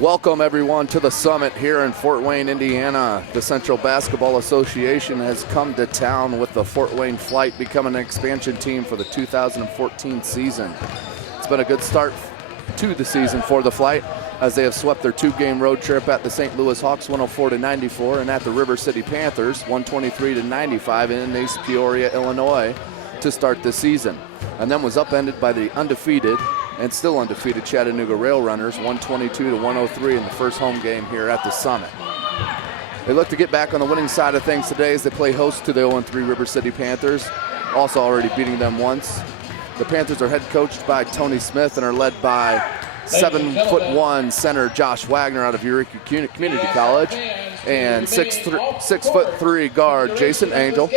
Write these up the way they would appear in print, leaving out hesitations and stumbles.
Welcome everyone to the summit here in Fort Wayne, Indiana. The Central Basketball Association has come to town with the Fort Wayne Flite becoming an expansion team for the 2014 season. It's been a good start to the season for the Flite as they have swept their two-game road trip at the St. Louis Hawks 104-94 and at the River City Panthers 123-95 in East Peoria, Illinois to start the season, and then was upended by the undefeated and still undefeated Chattanooga Rail Runners 122-103 in the first home game here at the Summit. They look to get back on the winning side of things today as they play host to the 0-3 River City Panthers, also already beating them once. The Panthers are head coached by Tony Smith and are led by 7'1" center Josh Wagner out of Eureka Community College and 6'3" guard Jason Angel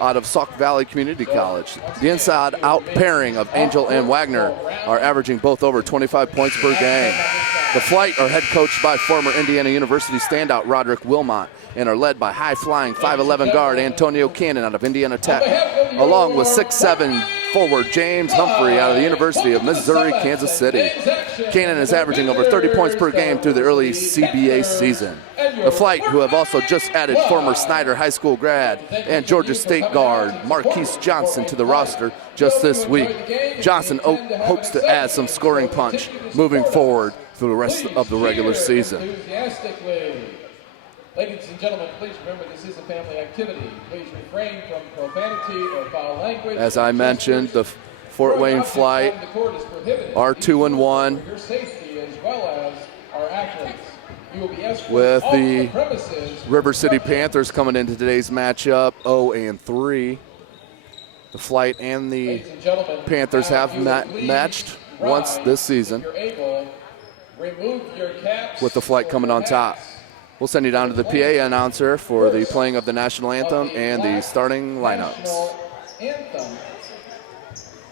out of Sauk Valley Community College. The inside-out pairing of Angel and Wagner are averaging both over 25 points per game. The Flite are head coached by former Indiana University standout Roderick Wilmot and are led by high-flying 5'11" guard Antonio Cannon out of Indiana Tech, along with 6'7" forward James Humphrey out of the University of Missouri, Kansas City. Cannon is averaging over 30 points per game through the early CBA season. The Flite, who have also just added former Snyder High School grad and Georgia State guard Marquise Johnson to the roster just this week. Johnson hopes to add some scoring punch moving forward through the rest of the regular season. Ladies and gentlemen, please remember this is a family activity. Please refrain from profanity or foul language. As I mentioned, the Fort Wayne Flite are 2-1. Your safety as well as our athletes. You will be escorted with off the premises. River City Panthers coming into today's matchup 0-3. The Flite and the Panthers have matched once this season, with the Flite coming on top. We'll send you down to the PA announcer for the playing of the national anthem and the starting lineups. Anthem.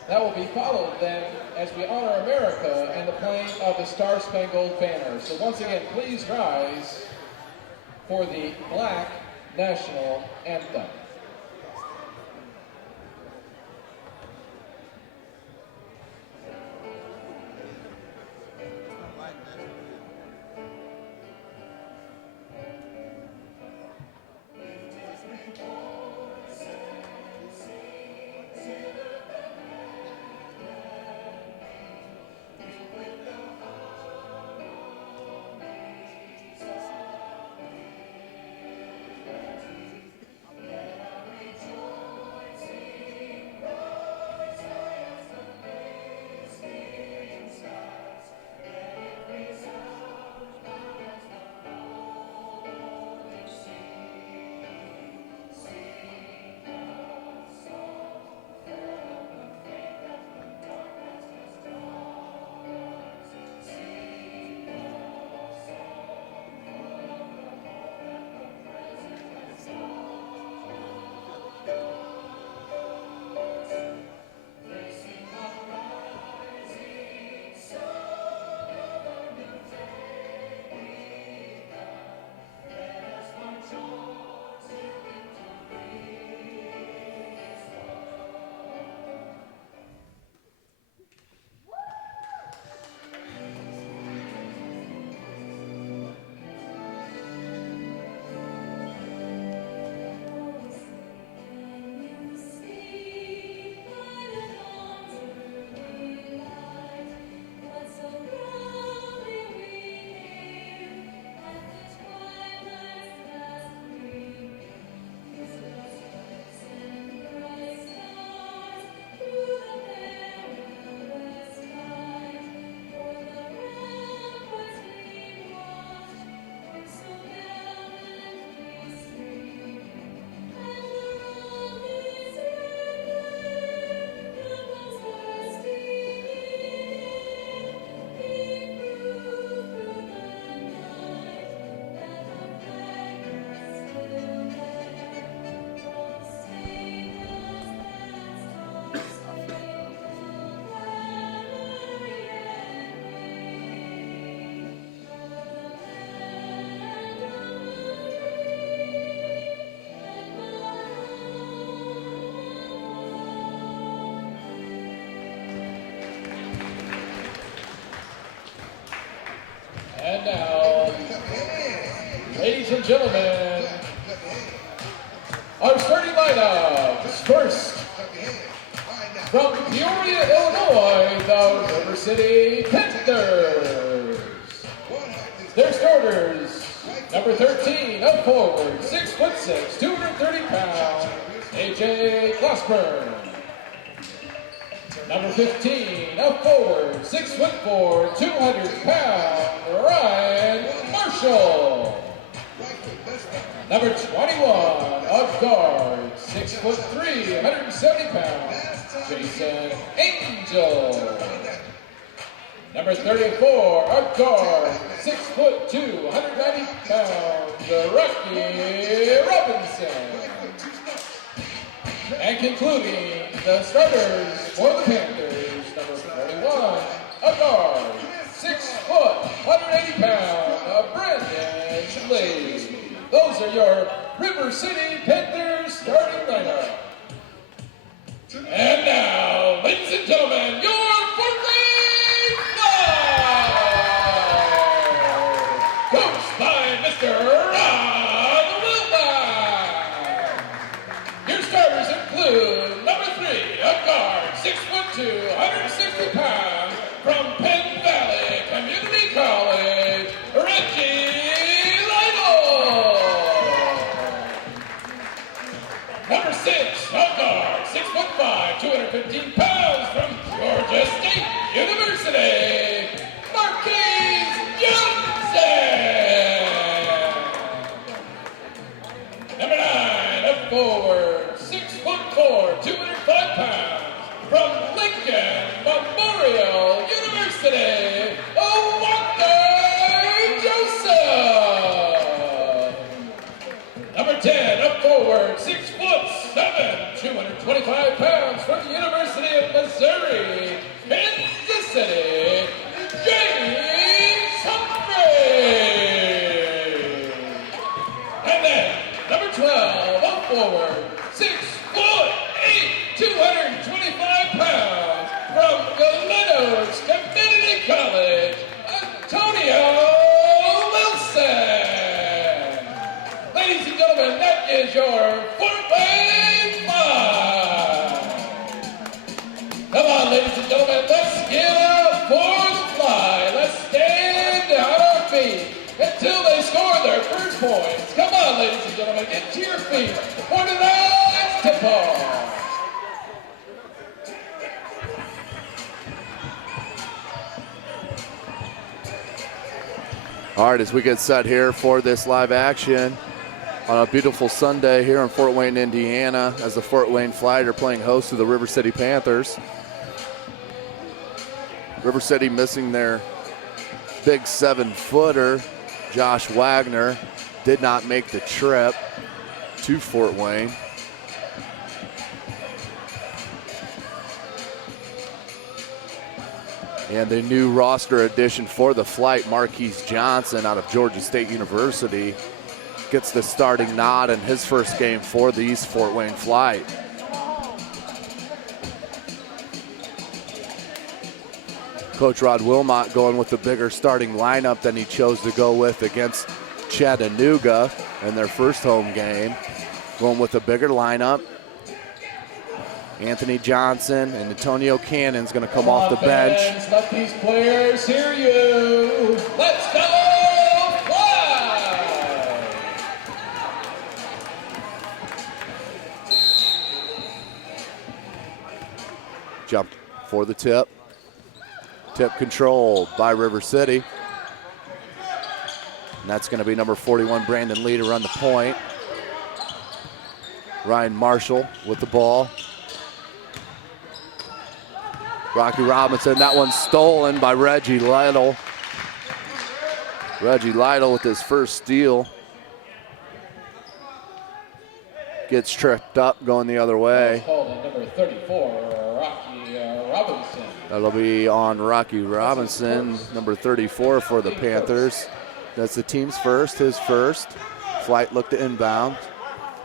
That will be followed then as we honor America and the playing of the Star-Spangled Banner. So once again, please rise for the Black National Anthem. And now, Ladies and gentlemen, our starting lineups. First, from Peoria, Illinois, the River City Panthers. Their starters, number 13, up forward, 6'6", 230 pounds, A.J. Glassburn. Number 15, up forward, 6'4", 200 pounds, Ryan Marshall. Number 21, up guard, 6'3", 170 pounds, Jason Angel. Number 34, up guard, 6'2", 190 pounds, Rocky Robinson. And concluding the starters for the Panthers, number 41, up guard, 6 foot, 180 pounds, Brandon Lee. Those are your River City Panthers starting lineup. And now, ladies and gentlemen, your Fort Wayne Flite, coached by Mr. Ron Wilbur. Your starters include number 3, up guard, 6'2", 160 pounds, from Penn Valley Community College, Reggie Lytle. Number 6, up guard, 6'5", 215 pounds, from Georgia State University, Marquise Johnson. Number 9, up forward, 6'4", 205 pounds, from Lincoln Memorial University, Walker Joseph. Number 10, up forward, 6'7", 225 pounds, from the University of Missouri, Kansas City, James Humphrey. And then, number 12, up forward, 6'8", 225 pounds, from Glenos Community College, Antonio Wilson. Ladies and gentlemen, that is your Fort Wayne Flite. Come on, ladies and gentlemen, let's get up for the Fly. Let's stand on our feet until they score their first points. Come on, ladies and gentlemen, get to your feet for tonight's tip-off. All right, as we get set here for this live action on a beautiful Sunday here in Fort Wayne, Indiana, as the Fort Wayne Flite are playing host to the River City Panthers. River City missing their big 7-footer, Josh Wagner, did not make the trip to Fort Wayne. And the new roster addition for the Flite, Marquise Johnson out of Georgia State University, gets the starting nod in his first game for the East Fort Wayne Flite. Coach Rod Wilmot going with the bigger starting lineup than he chose to go with against Chattanooga in their first home game. Going with a bigger lineup. Anthony Johnson and Antonio Cannon's going to come off the bench. Let these players hear you. Let's go Fly! Jumped for the tip. Tip controlled by River City. And that's going to be number 41, Brandon Lee, to run the point. Ryan Marshall with the ball. Rocky Robinson, that one's stolen by Reggie Lytle. Reggie Lytle with his first steal. Gets tripped up going the other way. Number 34, Rocky Robinson. That'll be on Rocky Robinson, number 34 for the Panthers. That's the team's first, his first. Flite look to inbound.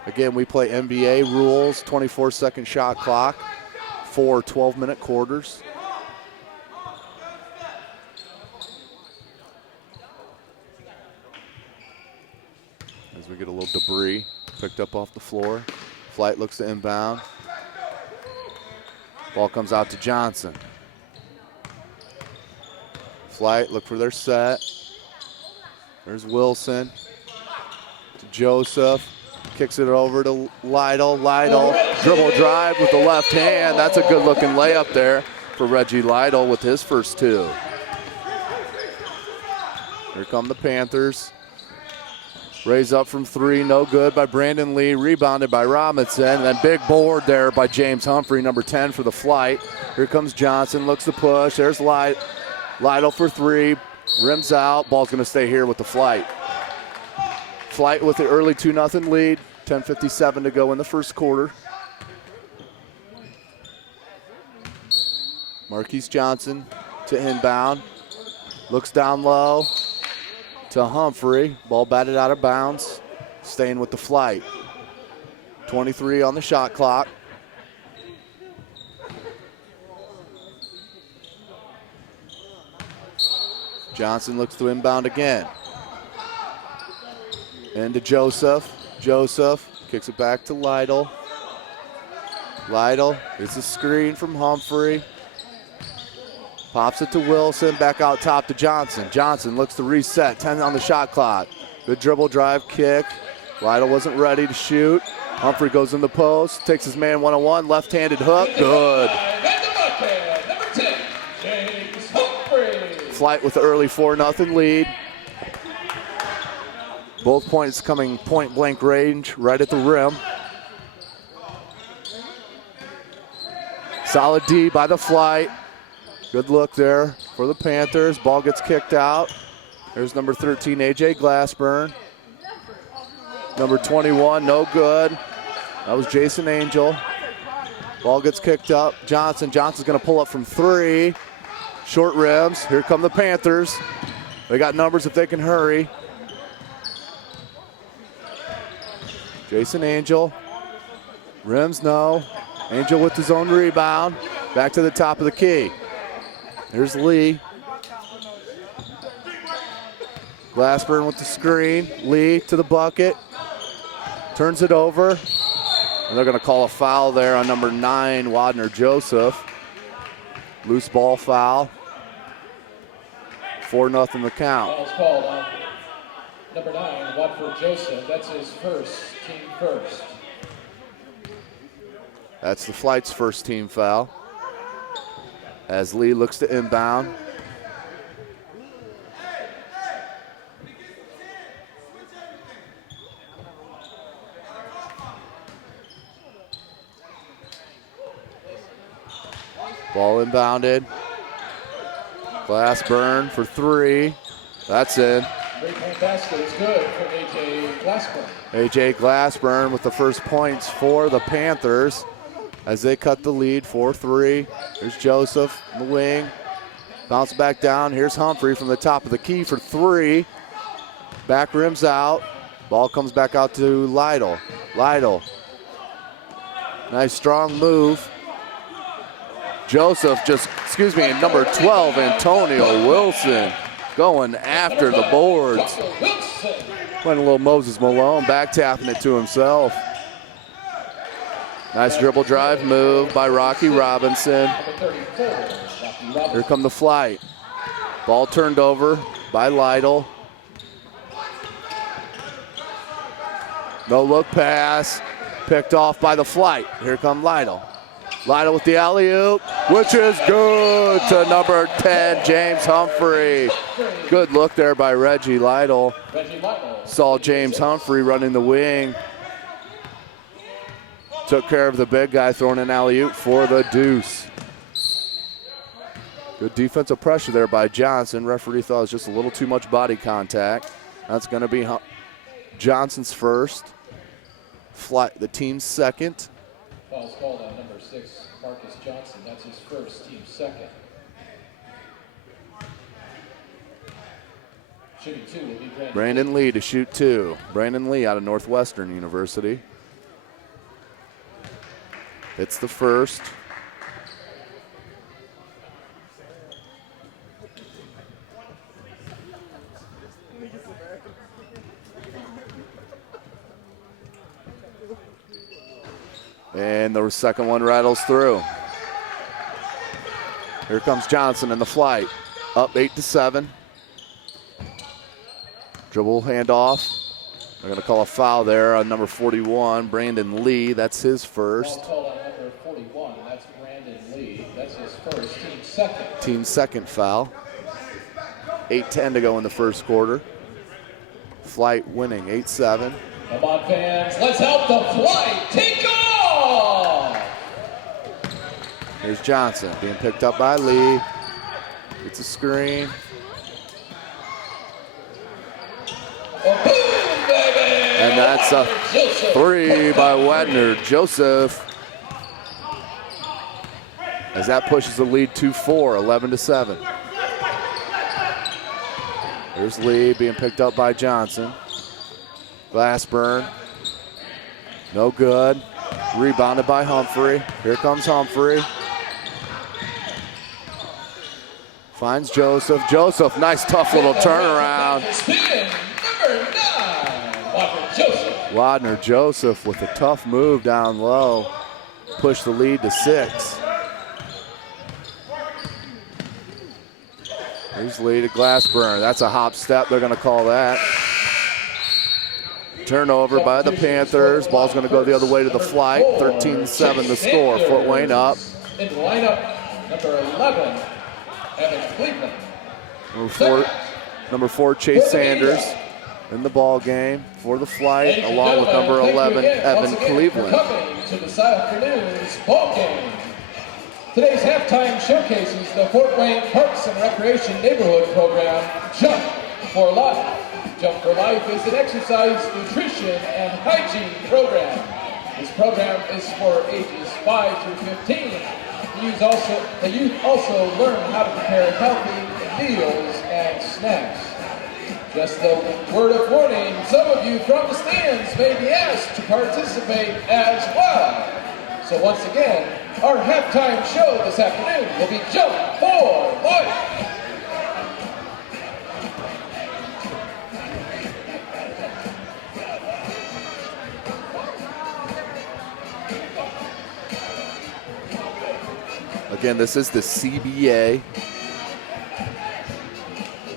Again, we play NBA rules, 24-second shot clock. 4 12-minute quarters. as we get a little debris picked up off the floor. Flite looks to inbound. Ball comes out to Johnson. Flite look for their set. There's Wilson to Joseph. Kicks it over to Lytle. Lytle, dribble drive with the left hand. That's a good looking layup there for Reggie Lytle with his first two. Here come the Panthers. Raise up from three, no good by Brandon Lee, rebounded by Robinson, and then big board there by James Humphrey, number 10 for the Flite. Here comes Johnson, looks to push. There's Lytle for three, rims out. Ball's gonna stay here with the Flite. Flite with the early 2-0 lead, 10:57 to go in the first quarter. Marquise Johnson to inbound, looks down low to Humphrey. Ball batted out of bounds, staying with the Flite. 23 on the shot clock. Johnson looks to inbound again. Into Joseph. Joseph kicks it back to Lytle. Lytle, it's a screen from Humphrey. Pops it to Wilson, back out top to Johnson. Johnson looks to reset, 10 on the shot clock. Good dribble drive kick. Lytle wasn't ready to shoot. Humphrey goes in the post, takes his man one-on-one, left-handed hook, good. Flite with the early 4-0 lead. Both points coming point blank range, right at the rim. Solid D by the Flite. Good look there for the Panthers. Ball gets kicked out. There's number 13, AJ Glassburn. Number 21, no good. That was Jason Angel. Ball gets kicked up. Johnson's gonna pull up from three. Short rims. Here come the Panthers. They got numbers if they can hurry. Jason Angel. Rims, no. Angel with his own rebound. Back to the top of the key. Here's Lee. Glassburn with the screen. Lee to the bucket. Turns it over. And they're going to call a foul there on number 9, Wadner Joseph. Loose ball foul. 4-0 the count. Foul's called on number 9, Wadner Joseph. That's his first, team first. That's the Flite's first team foul. As Lee looks to inbound. Ball inbounded. Glassburn for three. That's in. Three-point basket is good from AJ Glassburn. AJ Glassburn with the first points for the Panthers as they cut the lead 4-3. Here's Joseph in the wing. Bounce back down. Here's Humphrey from the top of the key for three. Back rims out. Ball comes back out to Lytle. Lytle. Nice strong move. Joseph and number 12, Antonio Wilson, going after the boards. Playing a little Moses Malone, back tapping it to himself. Nice dribble drive move by Rocky Robinson. Here come the Flite. Ball turned over by Lytle. No look pass, picked off by the Flite. Here come Lytle. Lytle with the alley-oop, which is good to number 10, James Humphrey. Good look there by Reggie Lytle. Saw James Humphrey running the wing. Took care of the big guy, throwing an alley-oop for the deuce. Good defensive pressure there by Johnson. Referee thought it was just a little too much body contact. That's going to be Johnson's first. Flite, the team's second. Foul's called on number 6, Marcus Johnson. That's his first, team second. Shooting two will be Brandon Lee to shoot two. Brandon Lee out of Northwestern University. It's the first. And the second one rattles through. Here comes Johnson in the flight. Up 8-7. Dribble handoff. They're going to call a foul there on number 41, Brandon Lee. That's his first. Call on number 41. That's Brandon Lee. That's his first, team second. Team second foul. 8:10 to go in the first quarter. Flite winning 8-7. Come on, fans. Let's help the Flite take off. Here's Johnson being picked up by Lee. It's a screen. And that's a three by Wadner Joseph. As that pushes the lead to 4, 11-7. Here's Lee being picked up by Johnson. Glassburn. No good. Rebounded by Humphrey. Here comes Humphrey. Finds Joseph. Joseph, nice tough little turnaround. Wadner Joseph with a tough move down low. Push the lead to 6. Here's Lee to Glassburn. That's a hop step. They're going to call that. Turnover by the Panthers. Ball's going to go the other way to the Flite. 13-7 the score. Fort Wayne up. In lineup, number 11, Evan Cleveland. Number 4, Chase Sanders in the ball game for the Flite, along with number 11, Evan Cleveland. Coming to this afternoon's ball game. Today's halftime showcases the Fort Wayne Parks and Recreation Neighborhood Program, Jump for Life. Jump for Life is an exercise, nutrition, and hygiene program. This program is for ages 5 through 15. The youth also learn how to prepare healthy meals and snacks. Just a word of warning, some of you from the stands may be asked to participate as well. So once again, our halftime show this afternoon will be Jump for Life. Again, this is the CBA.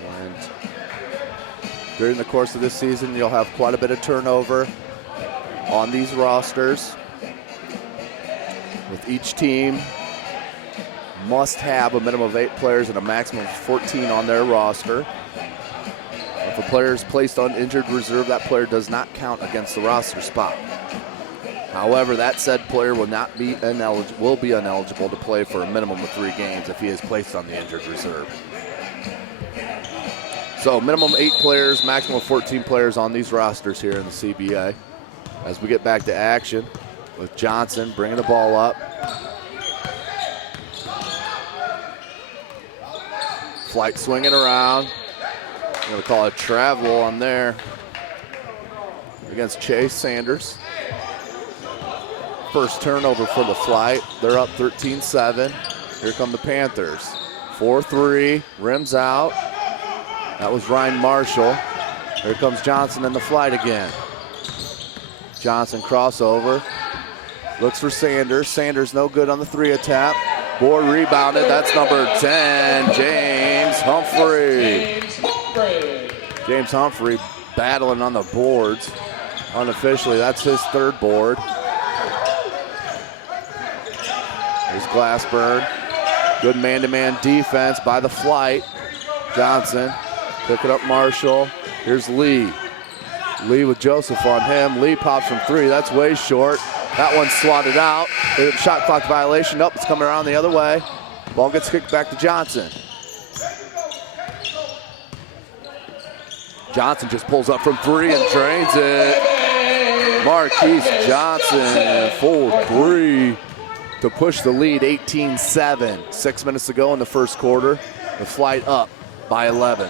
And during the course of this season, you'll have quite a bit of turnover on these rosters. With each team must have a minimum of 8 players and a maximum of 14 on their roster. If a player is placed on injured reserve, that player does not count against the roster spot. However, that said player will be ineligible to play for a minimum of 3 games if he is placed on the injured reserve. So minimum 8 players, maximum of 14 players on these rosters here in the CBA. As we get back to action with Johnson bringing the ball up. Flite swinging around. I'm going to call a travel on there against Chase Sanders. First turnover for the Flite. They're up 13-7. Here come the Panthers. 4-3, rims out. That was Ryan Marshall. Here comes Johnson in the Flite again. Johnson crossover. Looks for Sanders. Sanders no good on the 3 attempt. Board rebounded. That's number 10, James Humphrey. James Humphrey battling on the boards. Unofficially, that's his 3rd board. There's Glassburn. Good man-to-man defense by the Flite. Johnson picking up Marshall. Here's Lee. Lee with Joseph on him. Lee pops from 3. That's way short. That one's swatted out. Shot clock violation. It's coming around the other way. Ball gets kicked back to Johnson. Johnson just pulls up from 3 and drains it. Marquise Johnson, 4-3 to push the lead, 18-7. 6 minutes to go in the first quarter. The Flite up by 11.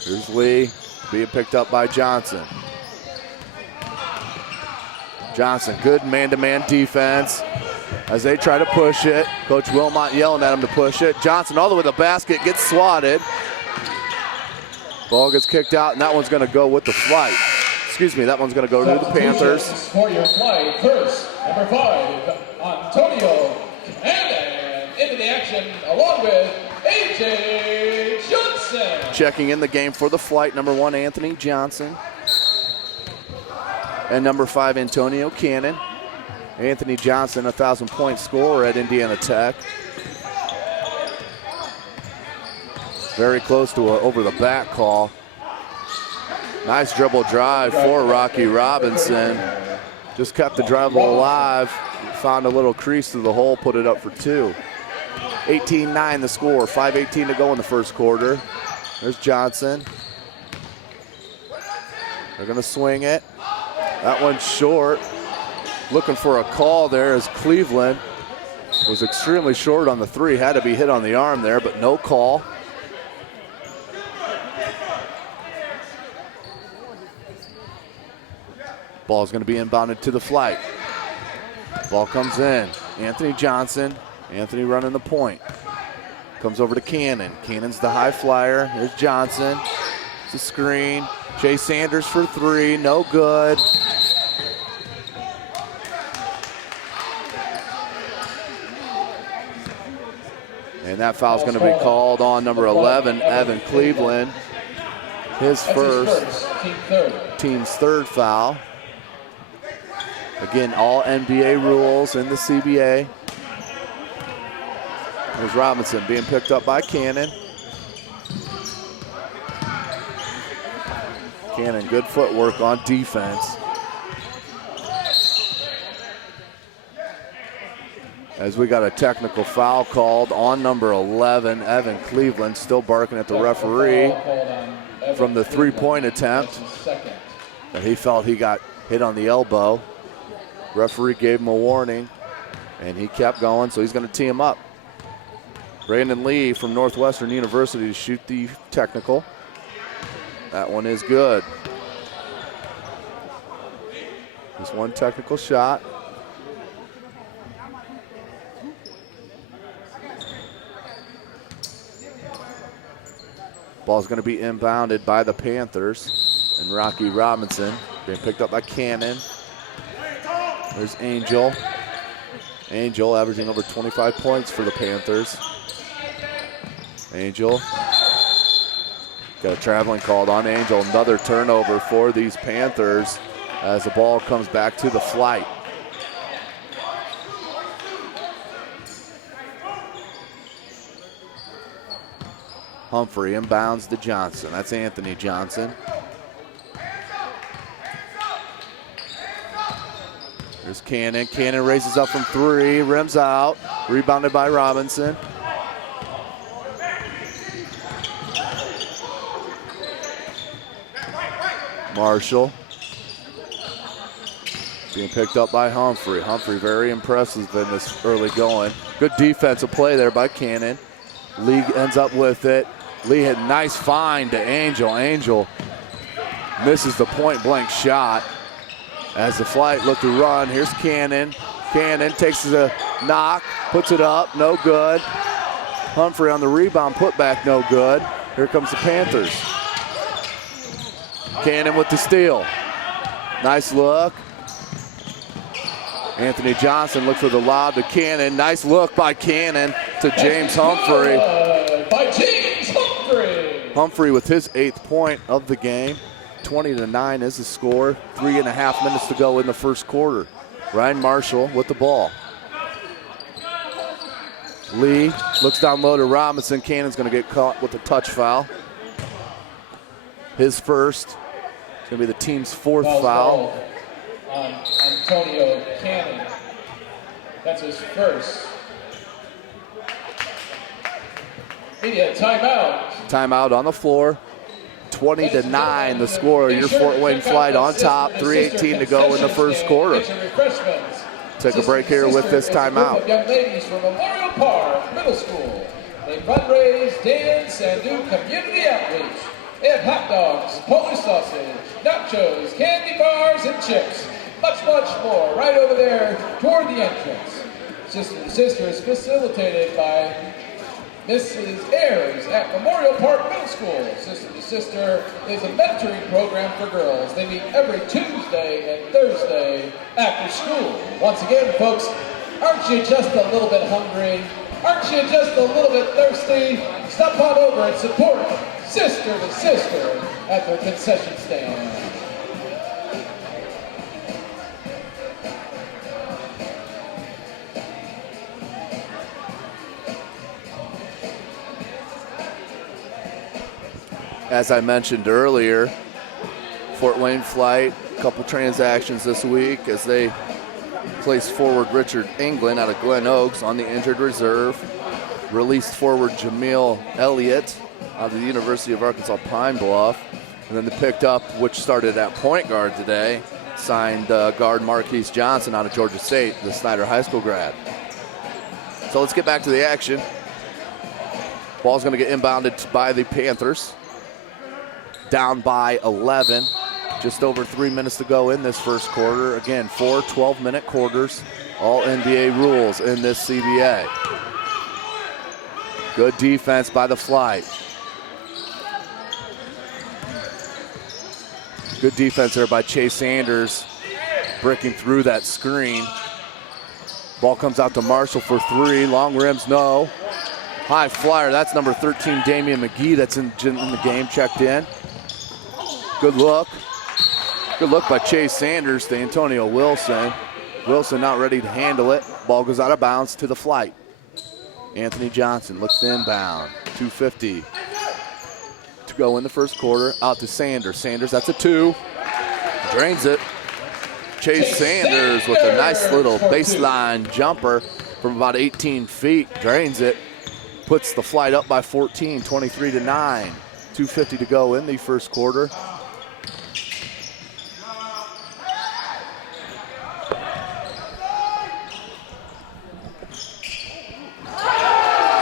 Here's Lee being picked up by Johnson. Johnson, good man-to-man defense as they try to push it. Coach Wilmot yelling at him to push it. Johnson all the way to the basket, gets swatted. Ball gets kicked out, and that one's going to go with the Flite. Excuse me, that one's going to go to the Panthers. For your Flite, first, Number 5, Antonio Cannon into the action along with A.J. Johnson. Checking in the game for the Flite, number 1, Anthony Johnson. And number 5, Antonio Cannon. Anthony Johnson, 1,000-point scorer at Indiana Tech. Very close to an over-the-back call. Nice dribble drive for Rocky Robinson. Just kept the dribble alive. Found a little crease through the hole, put it up for 2. 18-9 the score, 5:18 to go in the first quarter. There's Johnson. They're gonna swing it. That one's short. Looking for a call there as Cleveland was extremely short on the 3. Had to be hit on the arm there, but no call. Ball's gonna be inbounded to the Flite. Ball comes in. Anthony Johnson. Anthony running the point. Comes over to Cannon. Cannon's the high flyer. There's Johnson. It's a screen. Chase Sanders for 3. No good. And that foul's going to be called on number 11, Evan Cleveland. His first, team's third foul. Again, all NBA rules in the CBA. There's Robinson being picked up by Cannon. Cannon, good footwork on defense. As we got a technical foul called on number 11, Evan Cleveland, still barking at the referee from the 3-point attempt. But he felt he got hit on the elbow. Referee gave him a warning, and he kept going, so he's going to tee him up. Brandon Lee from Northwestern University to shoot the technical. That one is good. Just one technical shot. Ball's going to be inbounded by the Panthers. And Rocky Robinson being picked up by Cannon. There's Angel. Angel averaging over 25 points for the Panthers. Angel. Got a traveling called on Angel. Another turnover for these Panthers as the ball comes back to the Flite. Humphrey inbounds to Johnson. That's Anthony Johnson. There's Cannon. Cannon raises up from 3, rims out. Rebounded by Robinson. Marshall. Being picked up by Humphrey. Humphrey very impressive in this early going. Good defensive play there by Cannon. Lee ends up with it. Lee had a nice find to Angel. Angel misses the point-blank shot as the Flite look to run. Here's Cannon. Cannon takes the knock, puts it up, no good. Humphrey on the rebound, put back, no good. Here comes the Panthers. Cannon with the steal. Nice look. Anthony Johnson looks for the lob to Cannon. Nice look by Cannon to James Humphrey. By James Humphrey. Humphrey with his 8th point of the game. 20-9 is the score. 3.5 minutes to go in the first quarter. Ryan Marshall with the ball. Lee looks down low to Robinson. Cannon's going to get caught with a touch foul. His first. It's going to be the team's 4th foul. On Antonio Cannon. That's his first. Media timeout. Timeout on the floor. 20-9 the score. Your Fort Wayne Flite on top. 3:18 to go in the first quarter. Take a break here with this timeout. Young ladies from Memorial Park Middle School. They fundraise, dance, and do community outreach. They have hot dogs, Polish sausage, nachos, candy bars, and chips. Much more right over there toward the entrance. Sister to Sister is facilitated by Mrs. Ayers at Memorial Park Middle School. Sister to Sister is a mentoring program for girls. They meet every Tuesday and Thursday after school. Once again, folks, aren't you just a little bit hungry? Aren't you just a little bit thirsty? Stop on over and support Sister to Sister at their concession stand. As I mentioned earlier, Fort Wayne Flite, a couple transactions this week as they placed forward Richard England out of Glen Oaks on the injured reserve. Released forward Jameel Elliott out of the University of Arkansas Pine Bluff. And then they picked up, which started at point guard today, signed guard Marquise Johnson out of Georgia State, the Snyder High School grad. So let's get back to the action. Ball's going to get inbounded by the Panthers. Down by 11. Just over 3 minutes to go in this first quarter. Again, 4 12-minute quarters. All NBA rules in this CBA. Good defense by the Flite. Good defense there by Chase Sanders, breaking through that screen. Ball comes out to Marshall for three. Long rims, no. High flyer, that's number 13, Damian McGee, that's in the game, checked in. Good look. Good look by Chase Sanders to Antonio Wilson. Wilson not ready to handle it. Ball goes out of bounds to the Flite. Anthony Johnson looks inbound. 2:50 to go in the first quarter. Out to Sanders. Sanders, that's a two. Drains it. Chase Sanders with a nice little baseline jumper from about 18 feet. Drains it. Puts the Flite up by 14, 23-9. 2:50 to go in the first quarter.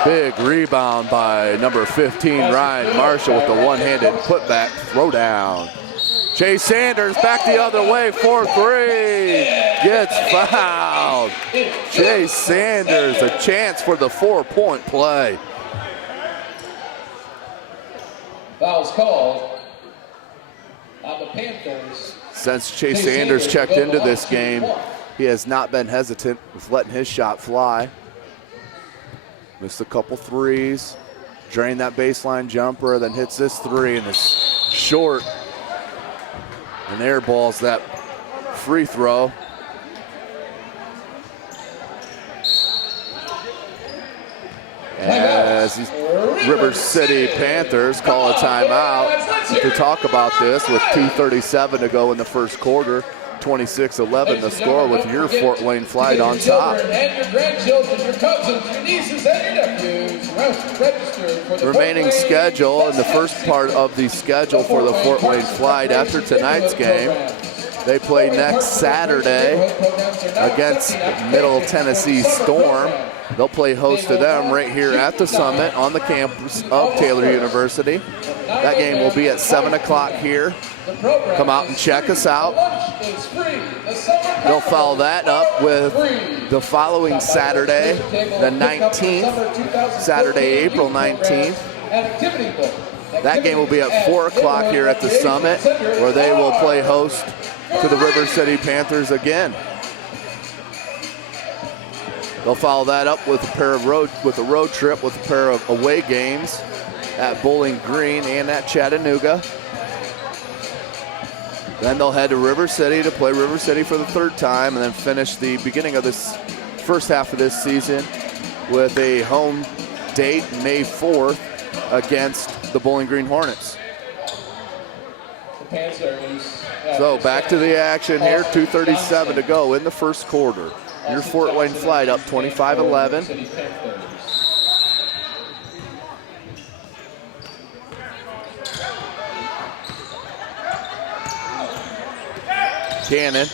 Big rebound by number 15, Ryan Marshall, with the one-handed putback throwdown. Chase Sanders back the other way, 4-3. Gets fouled. Chase Sanders, a chance for the 4-point play. Foul's called on the Panthers. Since Chase Sanders checked into this game, he has not been hesitant with letting his shot fly. Missed a couple threes, drained that baseline jumper, then hits this three, and it's short. And airballs that free throw. As these River City Panthers call a timeout to talk about this with 2:37 to go in the first quarter. 26-11 the score with your Fort Wayne Flite on top. And your grandchildren, your cousins, your nieces, and your nephews registered for the remaining schedule and the first part of the schedule for the Fort Wayne Flite after tonight's game. They play next Saturday against Middle Tennessee Storm. They'll play host to them right here at the Summit on the campus of Taylor University. That game will be at 7 o'clock here. Come out and check us out. They'll follow that up with the following Saturday, the 19th, Saturday, April 19th. That game will be at 4 o'clock here at the Summit, where they will play host to the River City Panthers again. They'll follow that up with a road trip with a pair of away games at Bowling Green and at Chattanooga. Then they'll head to River City to play River City for the third time, and then finish the beginning of this first half of this season with a home date May 4th against the Bowling Green Hornets. So back to the action here, 2:37 to go in the first quarter. Your Fort Wayne Flite up 25-11. Cannon.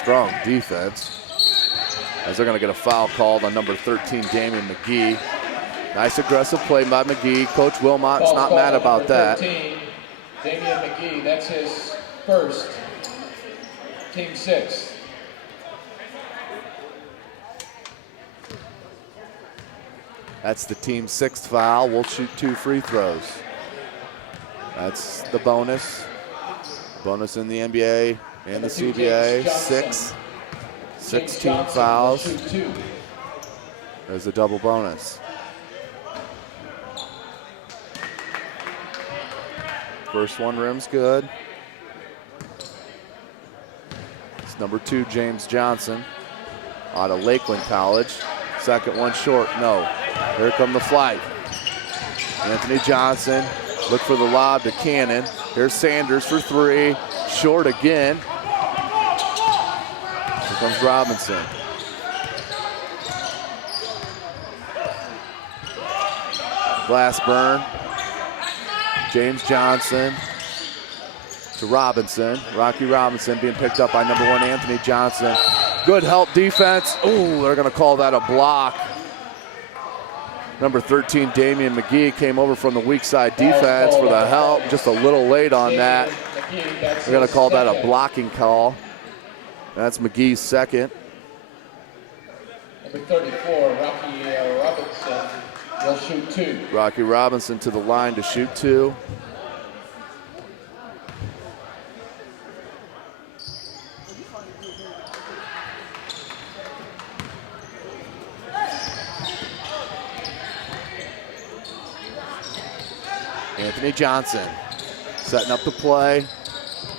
Strong defense, as they're going to get a foul called on number 13, Damian McGee. Nice aggressive play by McGee. Coach Wilmot's not mad about that. 13, Damian McGee, that's his first, team 6. That's the team's 6th foul. We'll shoot 2 free throws. That's the bonus. Bonus in the NBA and the CBA. 16 fouls. There's a double bonus. First one rim's good. It's number 2, James Johnson, out of Lakeland College. Second one short, no. Here come the Flite. Anthony Johnson, look for the lob to Cannon. Here's Sanders for 3, short again. Here comes Robinson. Glassburn. James Johnson to Robinson. Rocky Robinson being picked up by number 1, Anthony Johnson. Good help defense. Ooh, they're gonna call that a block. Number 13, Damian McGee, came over from the weak side defense for the help. Just a little late on that. They're gonna call that a blocking call. That's McGee's second. Number 34, Rocky Robinson will shoot 2. Rocky Robinson to the line to shoot 2. Anthony Johnson setting up the play.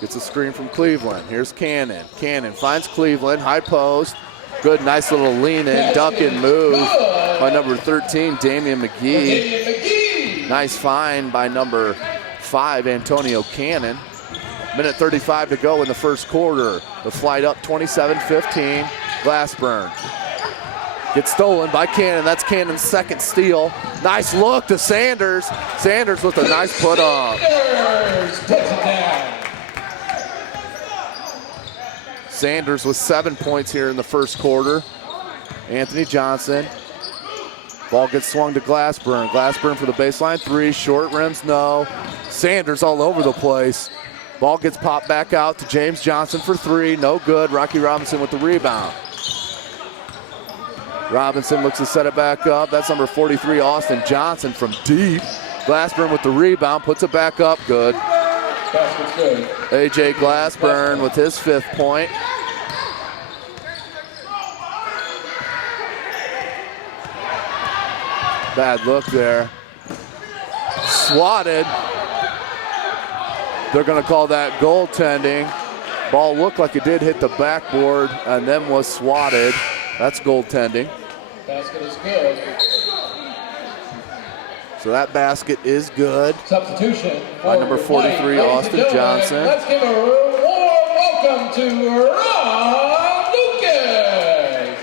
Gets a screen from Cleveland. Here's Cannon. Cannon finds Cleveland, high post. Good, nice little lean in, duck and move by number 13, Damian McGee. Nice find by number 5, Antonio Cannon. Minute 35 to go in the first quarter. The Flite up 27-15. Glassburn gets stolen by Cannon. That's Cannon's second steal. Nice look to Sanders. Sanders with a nice put up. Sanders with 7 points here in the first quarter. Anthony Johnson. Ball gets swung to Glassburn. Glassburn for the baseline 3. Short rims, no. Sanders all over the place. Ball gets popped back out to James Johnson for 3. No good. Rocky Robinson with the rebound. Robinson looks to set it back up. That's number 43, Austin Johnson from deep. Glassburn with the rebound, puts it back up, good. Basket's good. A.J. Glassburn with his 5th point. Bad look there. Swatted. They're going to call that goaltending. Ball looked like it did hit the backboard and then was swatted. That's goaltending. Basket is good. So that basket is good. Substitution By number 43, Austin Johnson. Let's give a warm welcome to Ron Lucas.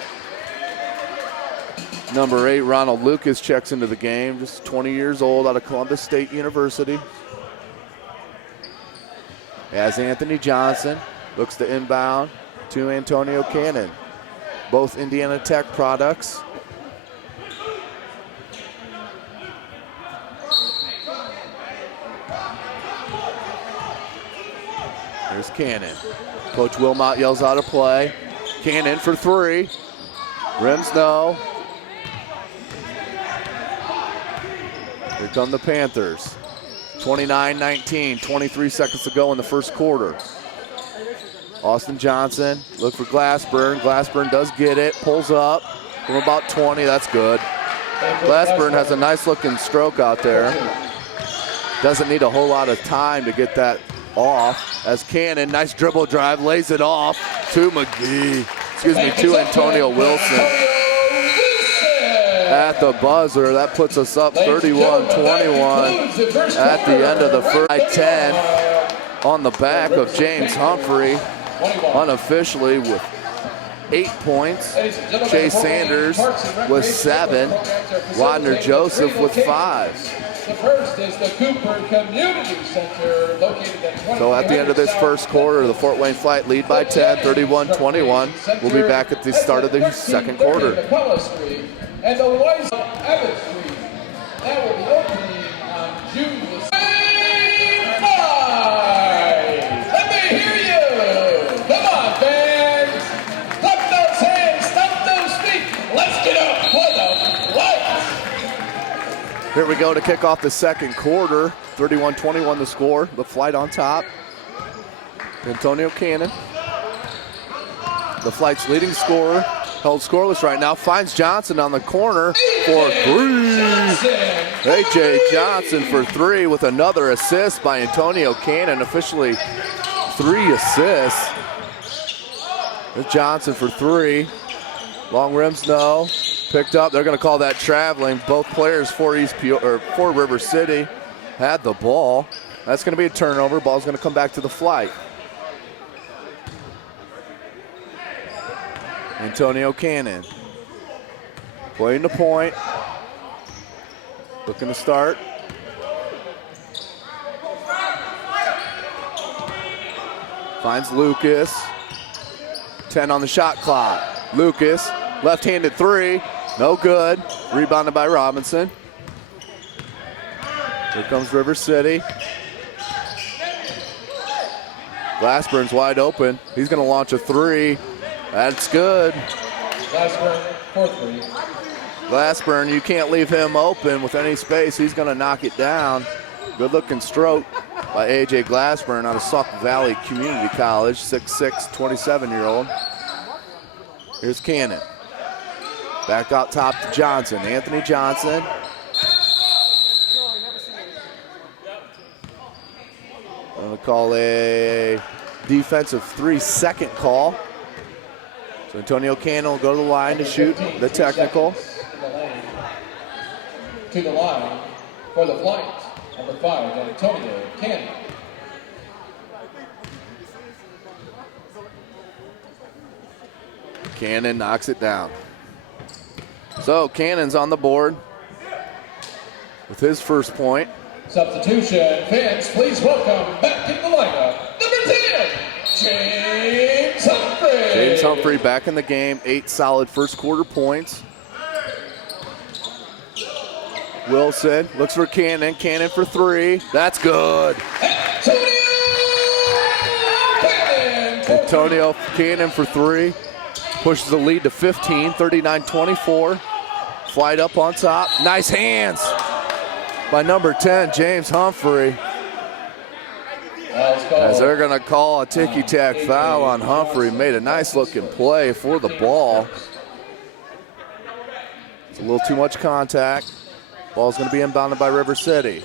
Number 8, Ronald Lucas checks into the game. Just 20 years old, out of Columbus State University. As Anthony Johnson looks to inbound to Antonio Cannon. Both Indiana Tech products. Here's Cannon. Coach Wilmot yells out a play. Cannon for 3. Rims no. Here come the Panthers. 29-19, 23 seconds to go in the first quarter. Austin Johnson, look for Glassburn. Glassburn does get it, pulls up from about 20, that's good. Glassburn has a nice looking stroke out there. Doesn't need a whole lot of time to get that off. As Cannon, nice dribble drive, lays it off to McGee. To Antonio Wilson. At the buzzer, that puts us up 31-21 at the end of the first. 10 on the back of James Humphrey, unofficially with 8 points. Chase Sanders with 7. Wadner Joseph with 5. The first is the Cooper Community Center, located at 20. So at the end of this first quarter, the Fort Wayne Flite lead by 10, 31-21. We'll be back at the start of the second quarter. And the Lois Abbott Street. That will be opening on June the 5. Let me hear you. Come on, fans. Stomp those hands, stomp those feet. Let's get up for the Flite. we go to kick off the second quarter. 31-21 the score. The Flite on top. Antonio Cannon, the Flite's leading scorer, held scoreless right now, finds Johnson on the corner for three. A.J. Johnson for three with another assist by Antonio Cannon, officially 3 assists. There's Johnson for three. Long rims, no. Picked up, they're gonna call that traveling. Both players for River City had the ball. That's gonna be a turnover. Ball's gonna come back to the Flite. Antonio Cannon playing the point, looking to start. Finds Lucas. 10 on the shot clock. Lucas, left-handed three, no good. Rebounded by Robinson. Here comes River City. Glassburn's wide open. He's going to launch a three. That's good. Glassburn for three. Glassburn, you can't leave him open with any space. He's going to knock it down. Good looking stroke by A.J. Glassburn out of Sauk Valley Community College, 6'6", 27-year-old. Here's Cannon. Back out top to Johnson. Anthony Johnson. I'm going to call a defensive 3-second call. So Antonio Cannon will go to the line to shoot the technical. To the line for the Flite, number 5, Antonio Cannon. Cannon knocks it down. So Cannon's on the board with his first point. Substitution, fans, please welcome back in the lineup, number 10, James Humphrey. James Humphrey back in the game, 8 solid first quarter points. Wilson looks for Cannon. Cannon for three. That's good. Antonio Cannon for three. Pushes the lead to 15, 39-24. Flite up on top. Nice hands by number 10, James Humphrey. As they're going to call a ticky-tack foul on Humphrey. Made a nice looking play for the ball. It's a little too much contact. Ball's going to be inbounded by River City.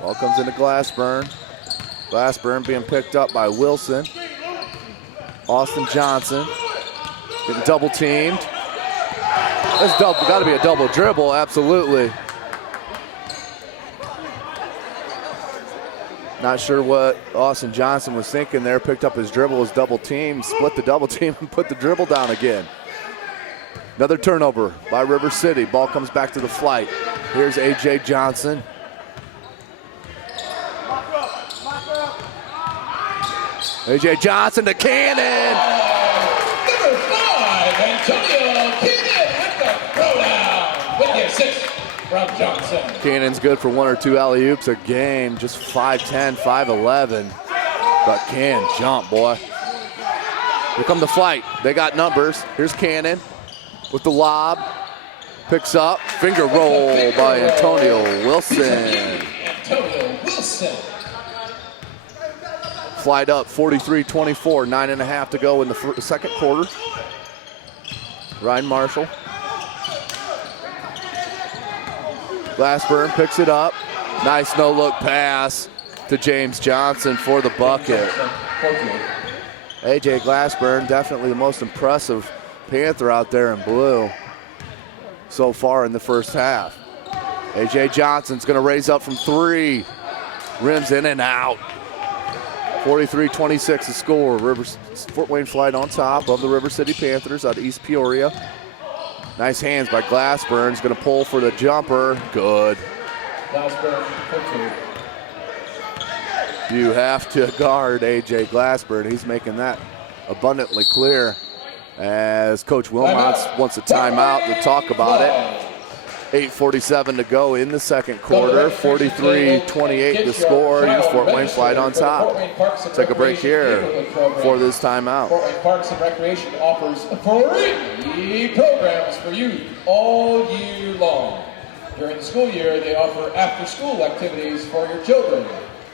Ball comes into Glassburn. Glassburn being picked up by Wilson. Austin Johnson getting double teamed. That's got to be a double dribble, absolutely. Not sure what Austin Johnson was thinking there. Picked up his dribble, was double teamed, split the double team, and put the dribble down again. Another turnover by River City. Ball comes back to the Flite. Here's A.J. Johnson. A.J. Johnson to Cannon. Number 5, Antonio Cannon with the throwdown. With the assist from Johnson. Cannon's good for 1 or 2 alley-oops a game. Just 5'10", 5'11". But can jump, boy. Here come the Flite. They got numbers. Here's Cannon with the lob. Picks up. Finger roll by Antonio Wilson. Antonio Wilson. Flite up 43-24, 9.5 to go in the second quarter. Ryan Marshall. Glassburn picks it up. Nice no-look pass to James Johnson for the bucket. A.J. Glassburn, definitely the most impressive Panther out there in blue so far in the first half. A.J. Johnson's going to raise up from three. Rims in and out. 43-26 the score. Fort Wayne Flite on top of the River City Panthers out of East Peoria. Nice hands by Glassburn. He's going to pull for the jumper. Good. Glassburn for 2. You have to guard A.J. Glassburn. He's making that abundantly clear as Coach Wilmots wants a timeout to talk about it. 8:47 to go in the second quarter. 43-28 the score. Here's Fort Wayne Flite on top. Take a break here for this timeout. Fort Wayne Parks and Recreation offers free programs for youth all year long. During the school year, they offer after-school activities for your children.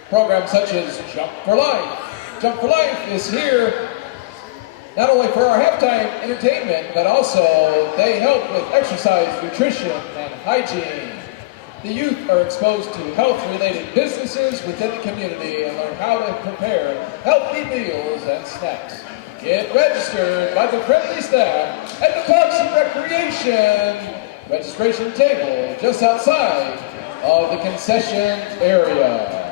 Programs such as Jump for Life. Jump for Life is here not only for our halftime entertainment, but also they help with exercise, nutrition, and hygiene. The youth are exposed to health-related businesses within the community and learn how to prepare healthy meals and snacks. Get registered by the friendly staff at the Parks and Recreation registration table just outside of the concession area.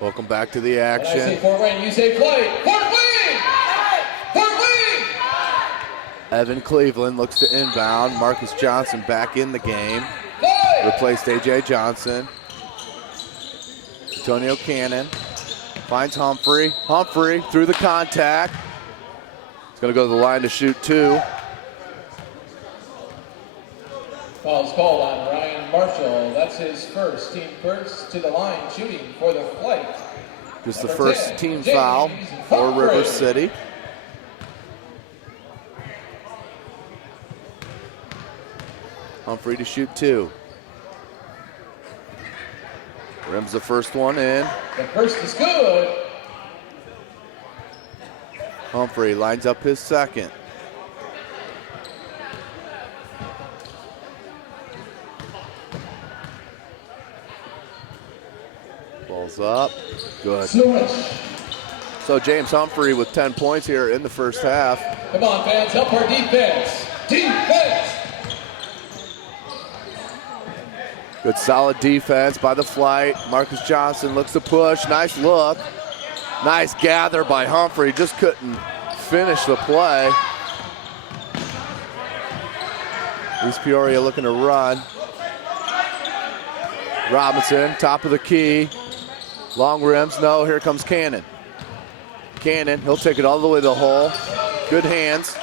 Welcome back to the When I action. say Fort Wayne, you say Flite. Fort Wayne! Fort Wayne! Evan Cleveland looks to inbound. Marcus Johnson back in the game. Flite! Replaced A.J. Johnson. Antonio Cannon finds Humphrey. Humphrey through the contact. He's going to go to the line to shoot two. Foul's called on Ryan Marshall. That's his first, team first to the line shooting for the Flite. Just the Number first 10, team James foul for Humphrey. River City. Humphrey to shoot two. Rims the first one in. The first is good. Humphrey lines up his second. Ball's up. Good. Switch. So James Humphrey with 10 points here in the first half. Come on, fans, help our defense. Defense! Good solid defense by the Flite. Marcus Johnson looks to push. Nice look. Nice gather by Humphrey. Just couldn't finish the play. East Peoria looking to run. Robinson, top of the key. Long rims, no, here comes Cannon. Cannon, he'll take it all the way to the hole. Good hands.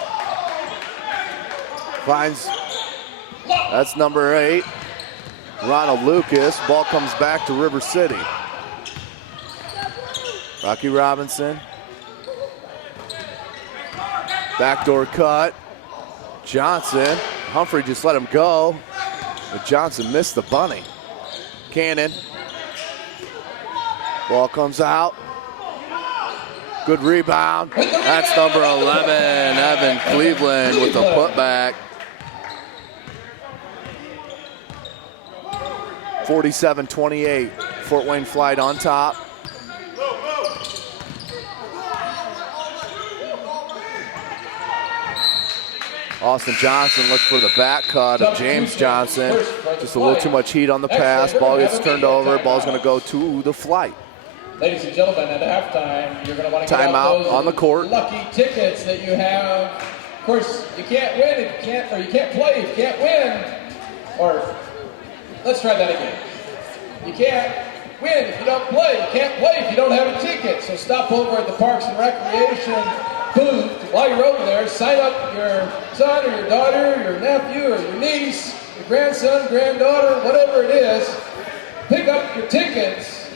Finds, that's number 8. Ronald Lucas, ball comes back to River City. Rocky Robinson. Backdoor cut. Johnson, Humphrey just let him go, but Johnson missed the bunny. Cannon. Ball comes out. Good rebound. That's number 11, Evan Cleveland with the putback. 47-28, Fort Wayne Flite on top. Austin Johnson looked for the back cut of James Johnson. Just a little too much heat on the pass. Ball gets turned over. Ball's going to go to the Flite. Ladies and gentlemen, at halftime, you're going to want to get out Timeout those on the court. lucky tickets that you have. Of course, you can't win if you can't, or you can't play if you can't win. Or let's try that again. You can't win if you don't play. You can't play if you don't have a ticket. So stop over at the Parks and Recreation booth while you're over there. Sign up your son or your daughter, your nephew or your niece, your grandson, granddaughter, whatever it is. Pick up your tickets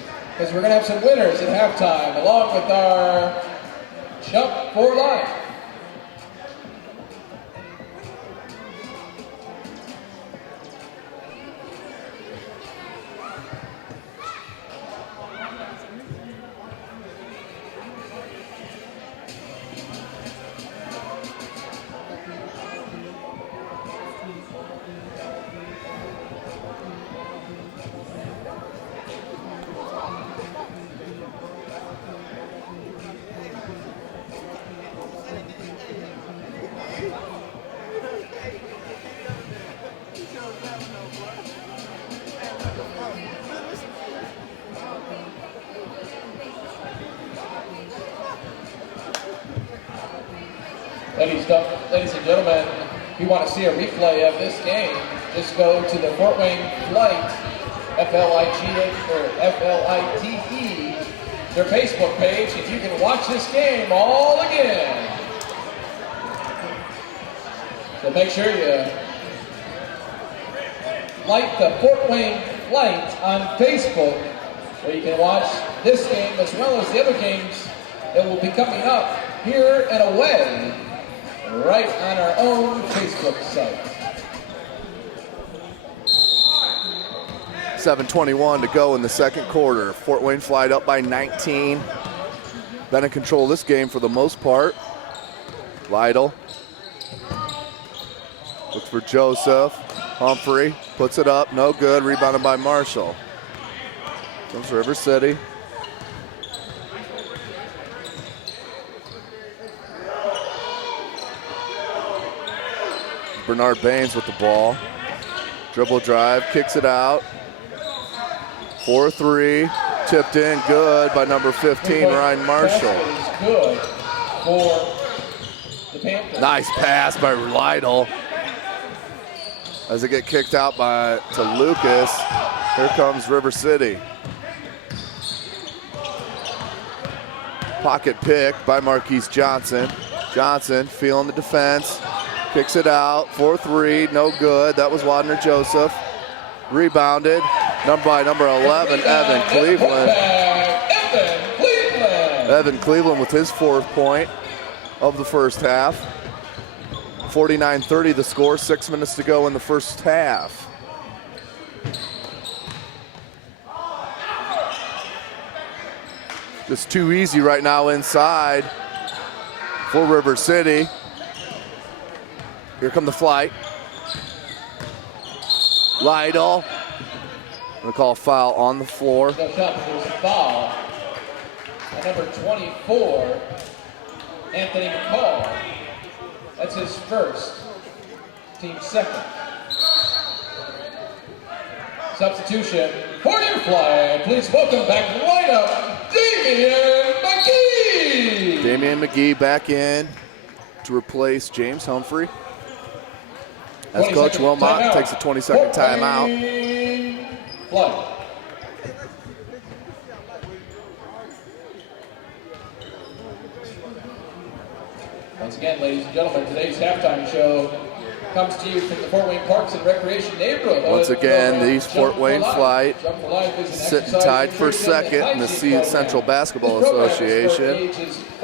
because we're going to have some winners at halftime along with our Jump for Life. Ladies and gentlemen, if you want to see a replay of this game, just go to the Fort Wayne Flite, F-L-I-T-E, their Facebook page, and you can watch this game all again. So make sure you like the Fort Wayne Flite on Facebook, where you can watch this game as well as the other games that will be coming up here and away right on our own Facebook site. 7:21 to go in the second quarter. Fort Wayne Flite up by 19. Been in control of this game for the most part. Lytle looks for Joseph. Humphrey puts it up, no good. Rebounded by Marshall. Comes River City. Bernard Baines with the ball. Dribble drive, kicks it out. 4-3, tipped in, good by number 15, Ryan Marshall. Good for the Panthers. Nice pass by Lytle. As they get kicked out to Lucas, here comes River City. Pocket pick by Marquise Johnson. Johnson feeling the defense, kicks it out, 4-3, no good. That was Wadner Joseph. Rebounded, by number 11, Evan Cleveland. Evan Cleveland with his 4th point of the first half. 49-30 the score, 6 minutes to go in the first half. Just too easy right now inside for River City. Here come the Flite. Lytle. Gonna call a foul on the floor. There's a foul on number 24, Anthony McCall. That's his first, team second. Substitution for your Flite. Please welcome back lineup, Damian McGee. Damian McGee back in to replace James Humphrey. As Coach Wilmot takes a 20-second timeout. Flite. Once again, ladies and gentlemen, today's halftime show comes to you from the Fort Wayne Parks and Recreation neighborhood. Once again, these Fort Wayne Flite sitting tied for second in the Central Basketball Association.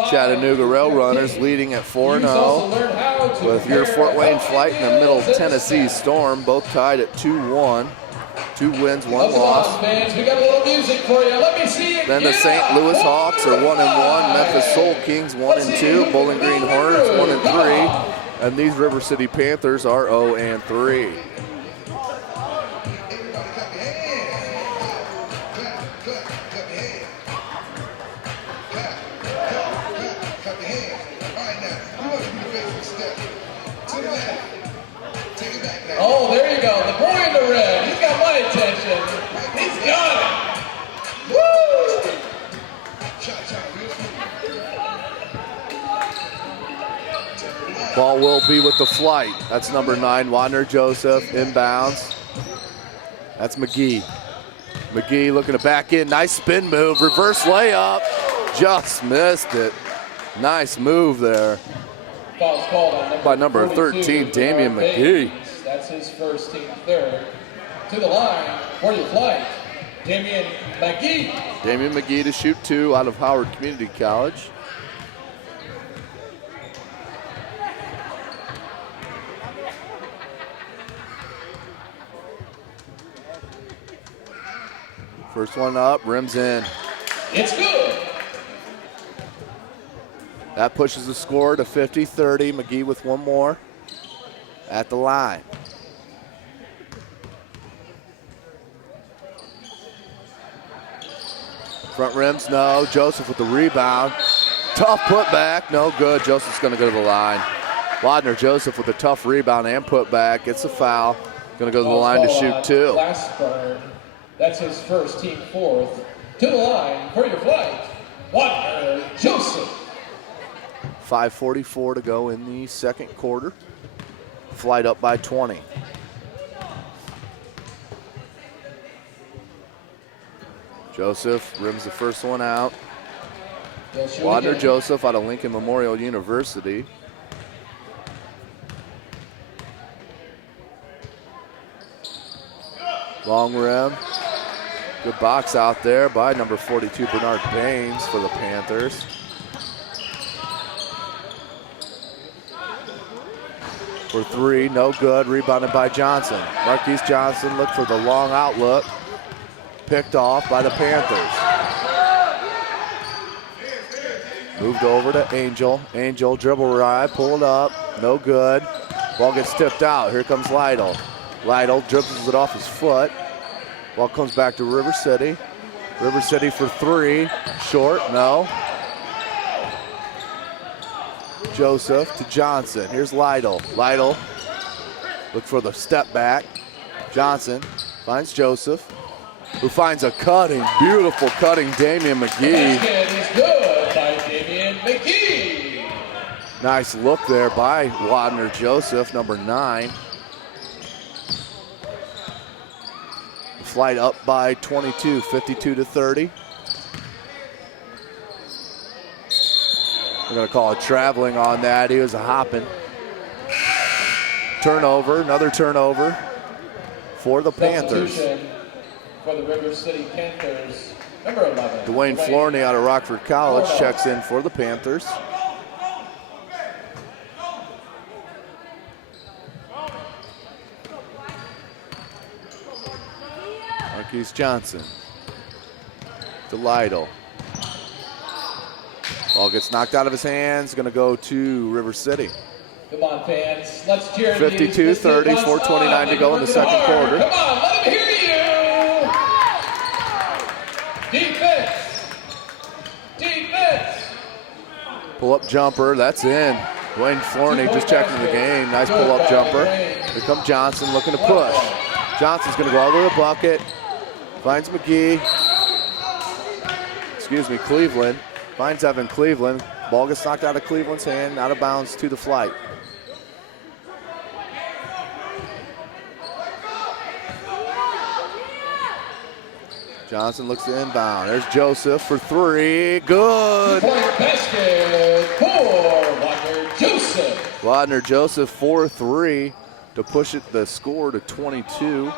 Chattanooga Rail Runners leading at 4-0, with your Fort Wayne Flite and the Middle Tennessee Storm both tied at 2-1. 2 wins, 1 loss. Fans, we got a little music for you. Let me see it. Then the St. Louis Hawks are 1-1. Memphis Soul Kings 1-2. Bowling Green Hornets 1-3. And these River City Panthers are 0-3. Oh, there you go. The boy in the red. He's got my attention. He's got it. Woo! Ball will be with the Flite. That's number 9, Wadner Joseph, inbounds. That's McGee. McGee looking to back in. Nice spin move. Reverse layup. Just missed it. Nice move there Foul's called on by number 13, Damian McGee. That's his first, team third. To the line for your Flite, Damian McGee. Damian McGee to shoot 2 out of Howard Community College. First one up, rims in. It's good. That pushes the score to 50-30. McGee with 1 more at the line. Front rims, no. Joseph with the rebound. Tough putback, no good. Joseph's gonna go to the line. Wadner Joseph with a tough rebound and putback. Gets a foul. Gonna go to the line to shoot 2. Glassburn. That's his first, team 4th. To the line for your Flite, Wadner Joseph. 5:44 to go in the second quarter. Flite up by 20. Joseph rims the first one out. Wadner Joseph out of Lincoln Memorial University. Long rim. Good box out there by number 42, Bernard Baines for the Panthers. For three, no good, rebounded by Johnson. Marquise Johnson looked for the long outlook. Picked off by the Panthers. Moved over to Angel. Angel dribble ride, pull it up, no good. Ball gets tipped out, here comes Lytle. Lytle dribbles it off his foot. Ball comes back to River City. River City for three, short, no. Joseph to Johnson, here's Lytle. Lytle, look for the step back. Johnson finds Joseph, who finds a cutting, beautiful cutting, Damian McGee. Basket is good by Damian McGee. Nice look there by Wadner Joseph, number 9. Flite up by 22, 52-30. We're going to call it traveling on that. He was a hopping. Turnover, another turnover for the Panthers. For the River City Panthers, number 11. Dwayne Florney out of Rockford College checks in for the Panthers. Marquise Johnson to Lytle. Ball gets knocked out of his hands, going to go to River City. Come on, fans, let's cheer. 52-30, 4:29 to go in the second quarter. Come on, let me hear you. Defense. Defense. Pull-up jumper, that's in. Dwayne Florney just checking the game. Nice pull-up jumper. Here comes Johnson looking to push. Johnson's going to go all the way to the bucket. Finds McGee. Excuse me, Cleveland. Finds Evan Cleveland. Ball gets knocked out of Cleveland's hand, out of bounds to the Flite. Johnson looks to inbound. There's Joseph for three. Good. Basket for Wadner Joseph. Wadner Joseph 4-3 to push it the score to 22.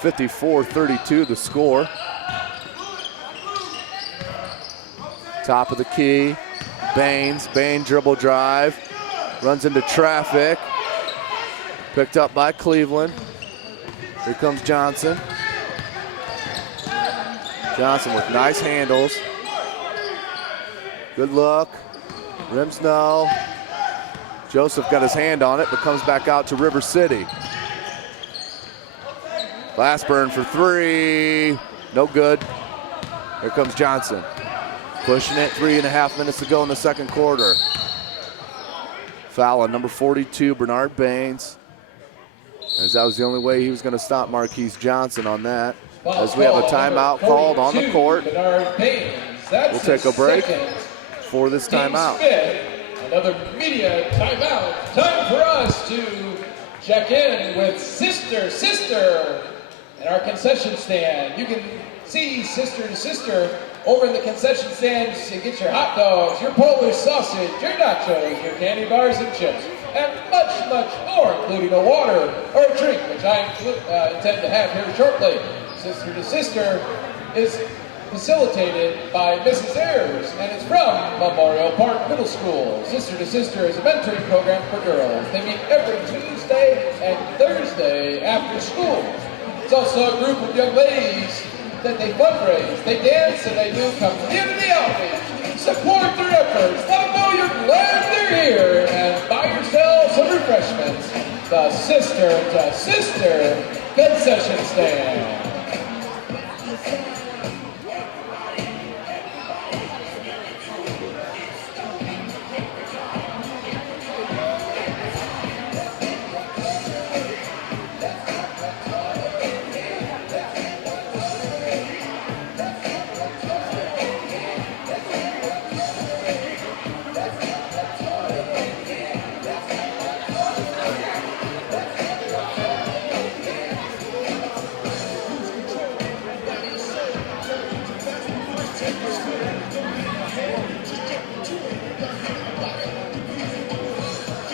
54-32 the score. Top of the key. Baines dribble drive. Runs into traffic. Picked up by Cleveland. Here comes Johnson. Johnson with nice handles. Good look. Rims no. Joseph got his hand on it, but comes back out to River City. Glassburn for three. No good. Here comes Johnson. Pushing it, 3.5 minutes to go in the second quarter. Foul on number 42, Bernard Baines. As that was the only way he was going to stop Marquise Johnson on that. As we have a timeout called on the court. We'll take a break for this timeout. Another media timeout. Time for us to check in with Sister at our concession stand. You can see Sister over in the concession stands. You get your hot dogs, your Polish sausage, your nachos, your candy bars and chips, and much, much more, including a water or a drink, which I intend to have here shortly. Sister to Sister is facilitated by Mrs. Ayers, and it's from Memorial Park Middle School. Sister to Sister is a mentoring program for girls. They meet every Tuesday and Thursday after school. It's also a group of young ladies that they fundraise, they dance, and they do community outreach. Support their efforts. Let them know you're glad they're here, and buy yourself some refreshments. The Sister to Sister concession stand.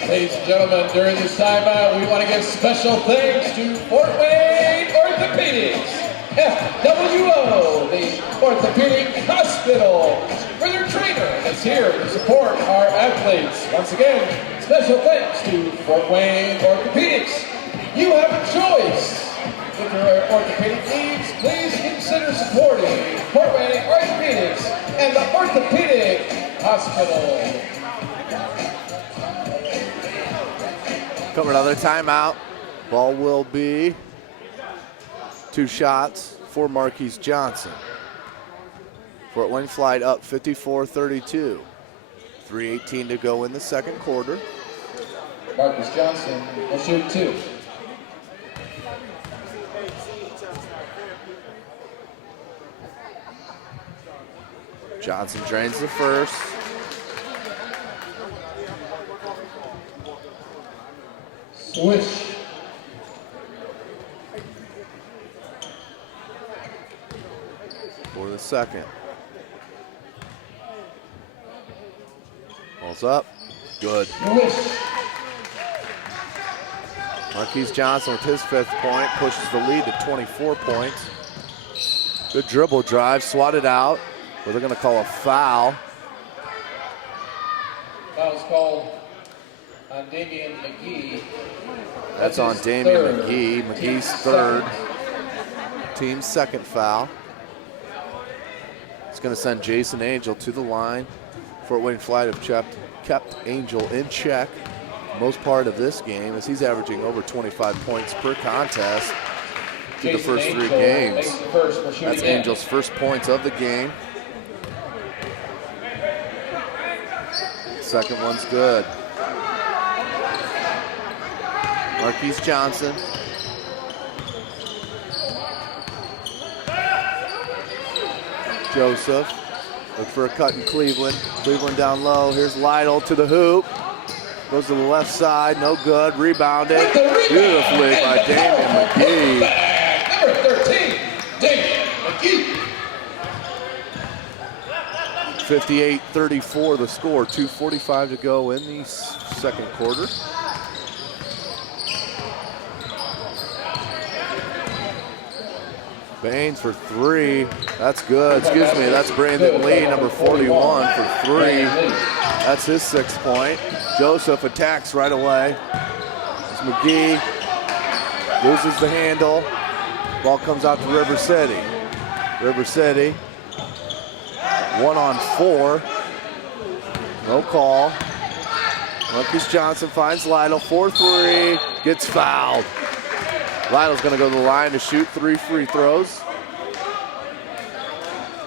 Ladies and gentlemen, during this timeout, we want to give special thanks to Fort Wayne Orthopedics, FWO, the Orthopedic Hospital, for their trainer that's here to support our athletes. Once again, special thanks to Fort Wayne Orthopedics. You have a choice. With your orthopedic needs, please consider supporting Fort Wayne Orthopedics and the Orthopedic Hospital. Coming another timeout. Ball will be 2 shots for Marquise Johnson. Fort Wayne Flite up 54-32. 3:18 to go in the second quarter. Marcus Johnson will shoot 2. Johnson drains the first. Swish. For the second. Ball's up. Good. Swish. Marquise Johnson with his 5th point pushes the lead to 24 points. Good dribble drive, swatted out. But they're going to call a foul. Foul's called on Damian McGee. That's on Damian McGee. McGee's 3rd. Team's 2nd foul. It's going to send Jason Angel to the line. Fort Wayne Flite have kept Angel in check most part of this game as he's averaging over 25 points per contest through the first 3 games. That's Angel's first points of the game. Second one's good. Marquise Johnson. Joseph. Look for a cut in Cleveland. Cleveland down low. Here's Lytle to the hoop. Goes to the left side. No good. Rebounded. Beautifully by Damian McGee. Number 13, Damian McGee. 58-34 the score. 2:45 to go in the second quarter. Baines for 3. That's good. Excuse me. That's Brandon Lee, number 41, for 3. That's his 6th point. Joseph attacks right away. It's McGee. Loses the handle. Ball comes out to River City. River City. 1-on-4. No call. Marcus Johnson finds Lytle. 4-3. Gets fouled. Lytle's going to go to the line to shoot 3 free throws.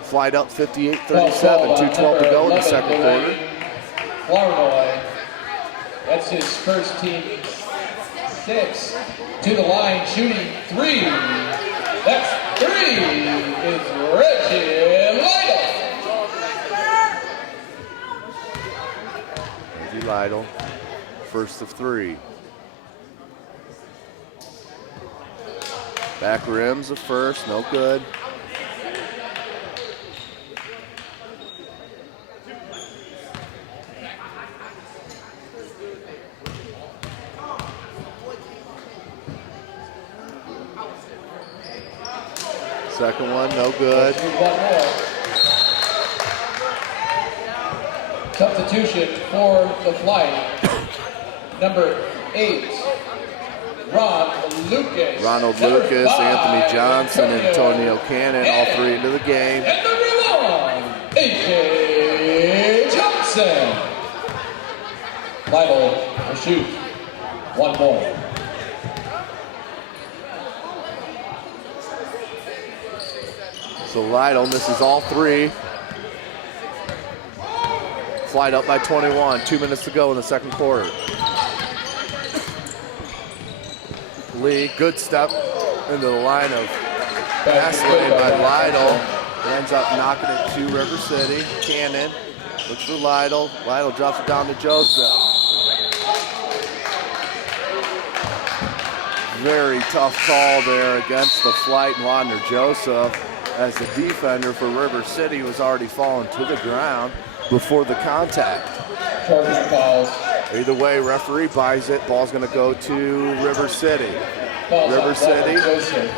Flite up 58-37. 2:12 to go in the second quarter. Flournoy. That's his first team 6. To the line, shooting 3. That's 3 is Reggie Lytle. Reggie Lytle, first of 3. Back rims a first, no good. Second one, no good. Substitution for the Flite. Number 8, Ronald Lucas, Anthony Johnson, Antonio Cannon, all 3 into the game. And number 1, A.J. Johnson. Lytle will shoot 1 more. So Lytle misses all 3. Flite up by 21, 2 minutes to go in the second quarter. Lee, good step into the line of pass lane by Lytle. Ends up knocking it to River City. Cannon looks for Lytle. Lytle drops it down to Joseph. Very tough call there against the Flite and Wadner Joseph, as the defender for River City was already falling to the ground before the contact. Charging fouls. Either way, referee buys it. Ball's going to go to River City. Ball's River on City Joseph.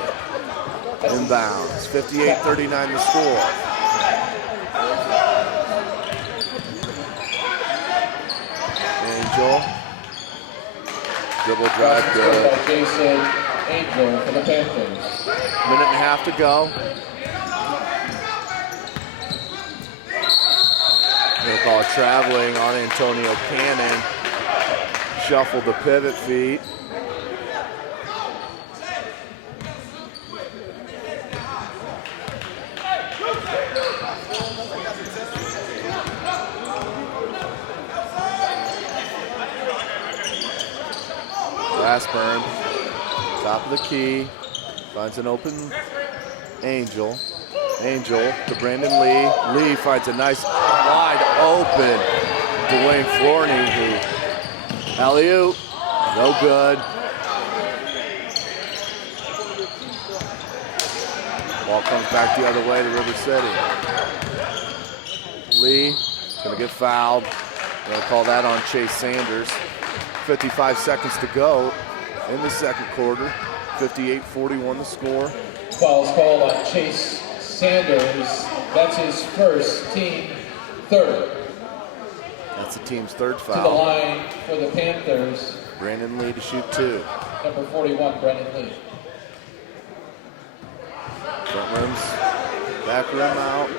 inbounds. 58-39 the score. Angel. Dribble drive good. By Jason Angel for the Panthers. Minute and a half to go. Going to call it traveling on Antonio Cannon. Shuffled the pivot feet. Glassburn, top of the key, finds an open Angel. Angel to Brandon Lee. Lee finds a nice wide open Dwayne Flourney who alley-oop, no good. Ball comes back the other way to River City. Lee gonna get fouled. They'll call that on Chase Sanders. 55 seconds to go in the second quarter. 58-41 the score. Foul's called on Chase Sanders. That's his first, team third. That's the team's third To the foul. line for the Panthers, Brandon Lee to shoot two. number 41, Brendan Lee. Front rim's back rim out.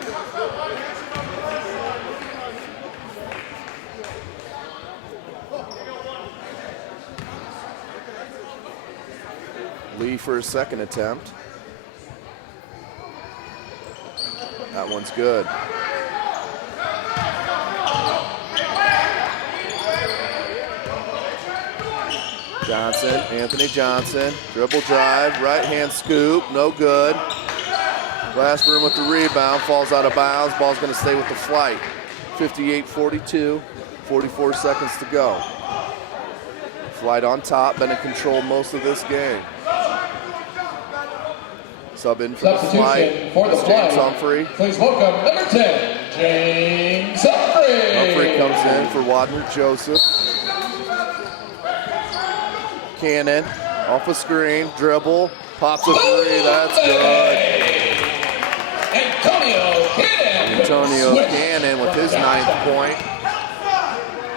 Lee for his second attempt. That one's good. Johnson, Anthony Johnson, dribble drive, right hand scoop, no good. Glassburn with the rebound, falls out of bounds. Ball's going to stay with the Flite. 58-42, 44 seconds to go. Flite on top, been in control most of this game. Sub in for the Flite. For the James Flite. Humphrey. Please welcome number 10, James Humphrey. Humphrey comes in for Wadner Joseph. Cannon off a screen, dribble, pops a three. That's good. Antonio Cannon. Antonio Cannon with his 9th point.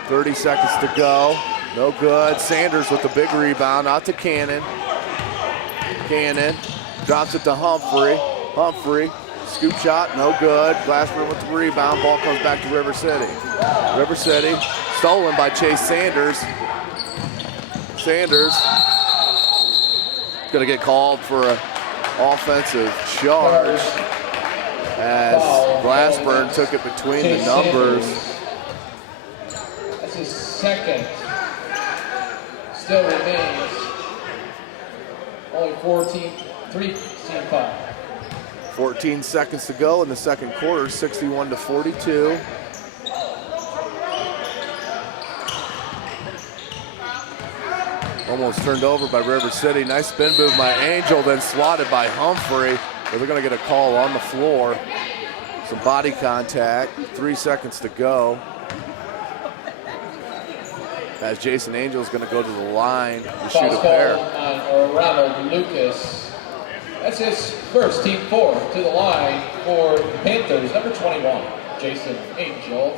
30 seconds to go. No good. Sanders with the big rebound, out to Cannon. Cannon drops it to Humphrey. Humphrey, scoop shot, no good. Glassburn with the rebound. Ball comes back to River City. River City, stolen by Chase Sanders. Sanders is going to get called for an offensive charge as Glassburn took it between the numbers. That's his second. Still remains only 3 5. 14 seconds to go in the second quarter, 61-42. Almost turned over by River City. Nice spin move by Angel, then swatted by Humphrey. But they're going to get a call on the floor. Some body contact. 3 seconds to go. As Jason Angel is going to go to the line to shoot a pair. On Ronald Lucas. That's his first, team 4 to the line for the Panthers. Number 21, Jason Angel.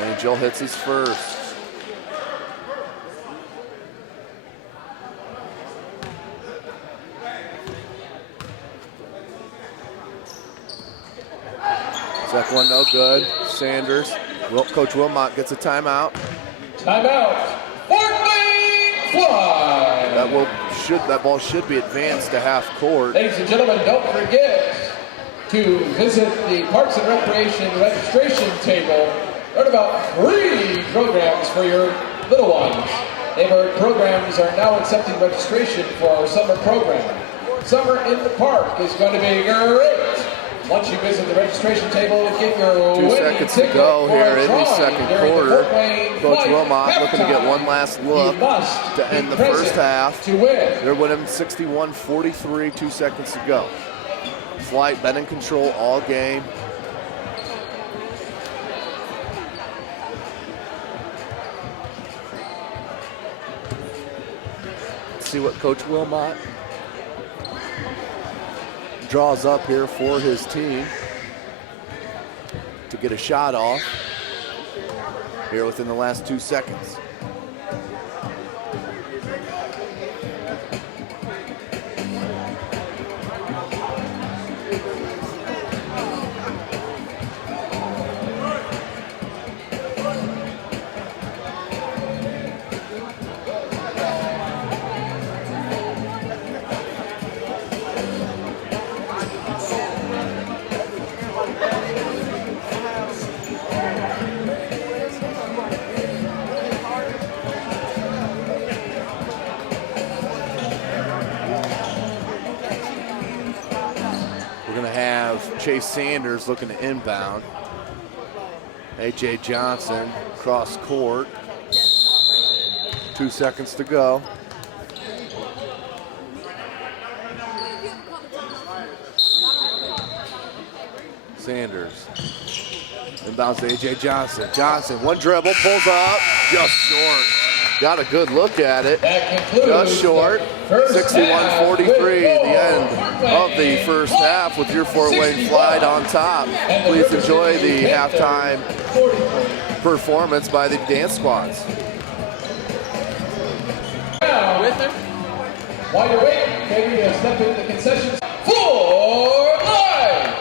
Angel hits his first. Second one, no good. Sanders. Coach Wilmot gets a timeout. Timeout. Fort Wayne Fly. That ball should be advanced to half court. Ladies and gentlemen, don't forget to visit the Parks and Recreation registration table. Learn about free programs for your little ones. Neighborhood programs are now accepting registration for our summer program. Summer in the park is going to be great. Once you visit the registration table, get your 2 seconds to go here in the second quarter. Coach Wilmot looking to get one last look to end the first half. They're winning 61-43, 2 seconds to go. Flite been in control all game. Let's see what Coach Wilmot draws up here for his team to get a shot off here within the last 2 seconds. Chase Sanders looking to inbound. A.J. Johnson cross court. 2 seconds to go. Sanders inbounds to A.J. Johnson. Johnson, one dribble, pulls up, just short. Got a good look at it. Just short. 61-43, the end of the first half with your Fort Wayne Flite on top. Please enjoy the halftime performance by the dance squads. While you're waiting, maybe step into the concessions. For live.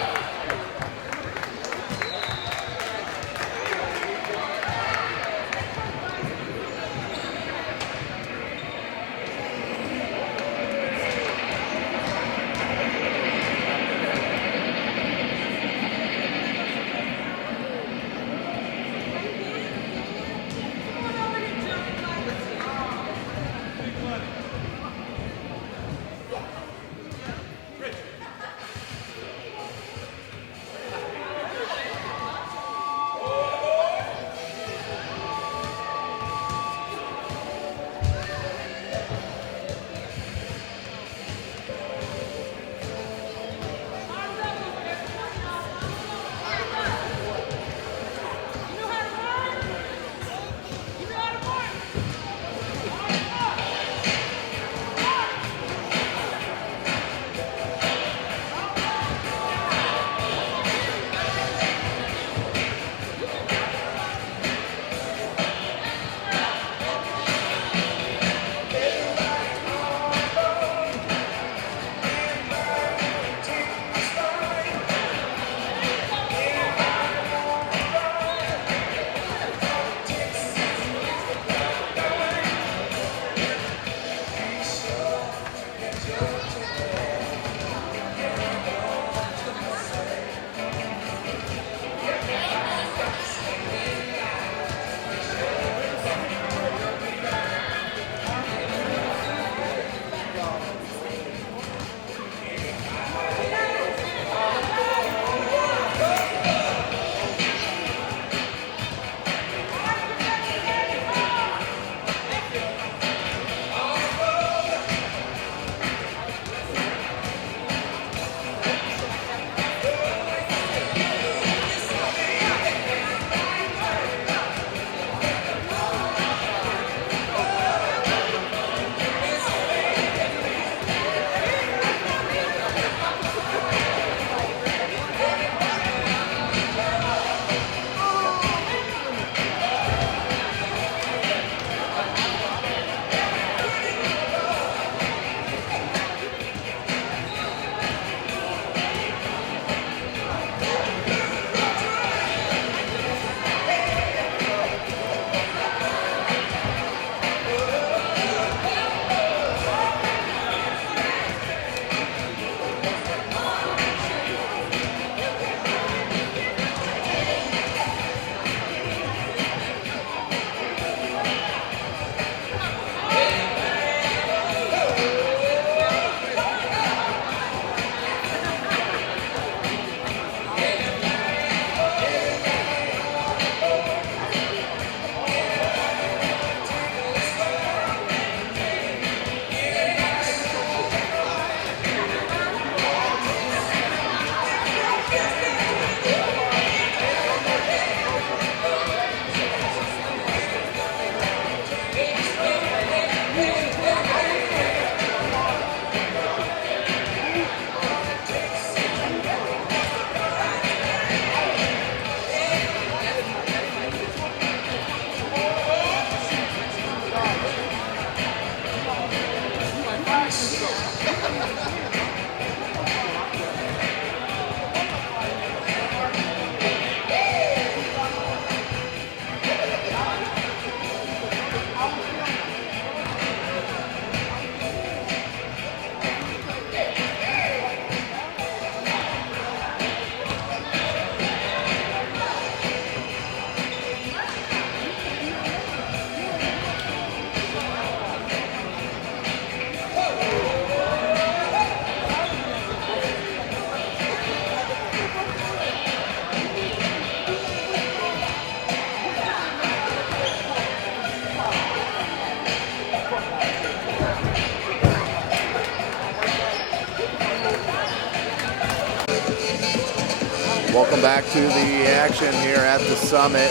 Welcome back to the action here at the Summit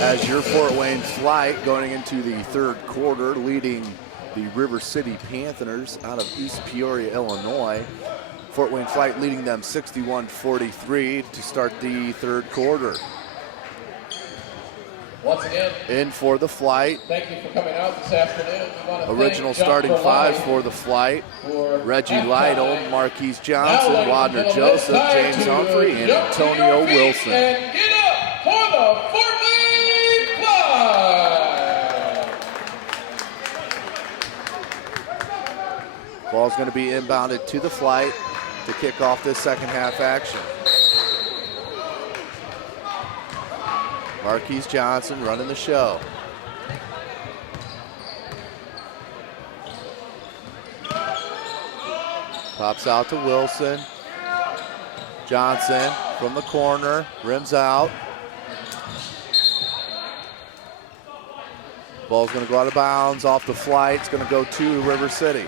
as your Fort Wayne Flite going into the third quarter, leading the River City Panthers out of East Peoria, Illinois. Fort Wayne Flite leading them 61-43 to start the third quarter. Once again, in for the Flite. Thank you for coming out this afternoon. Original starting five for the Flite. Reggie Lytle, Marquise Johnson, Wadner Joseph, James Humphrey, and Antonio Wilson. And get up for the Fort Wayne Flite! Ball's going to be inbounded to the Flite to kick off this second half action. Marquise Johnson running the show. Pops out to Wilson. Johnson from the corner, rims out. Ball's gonna go out of bounds off the Flite. It's gonna go to River City.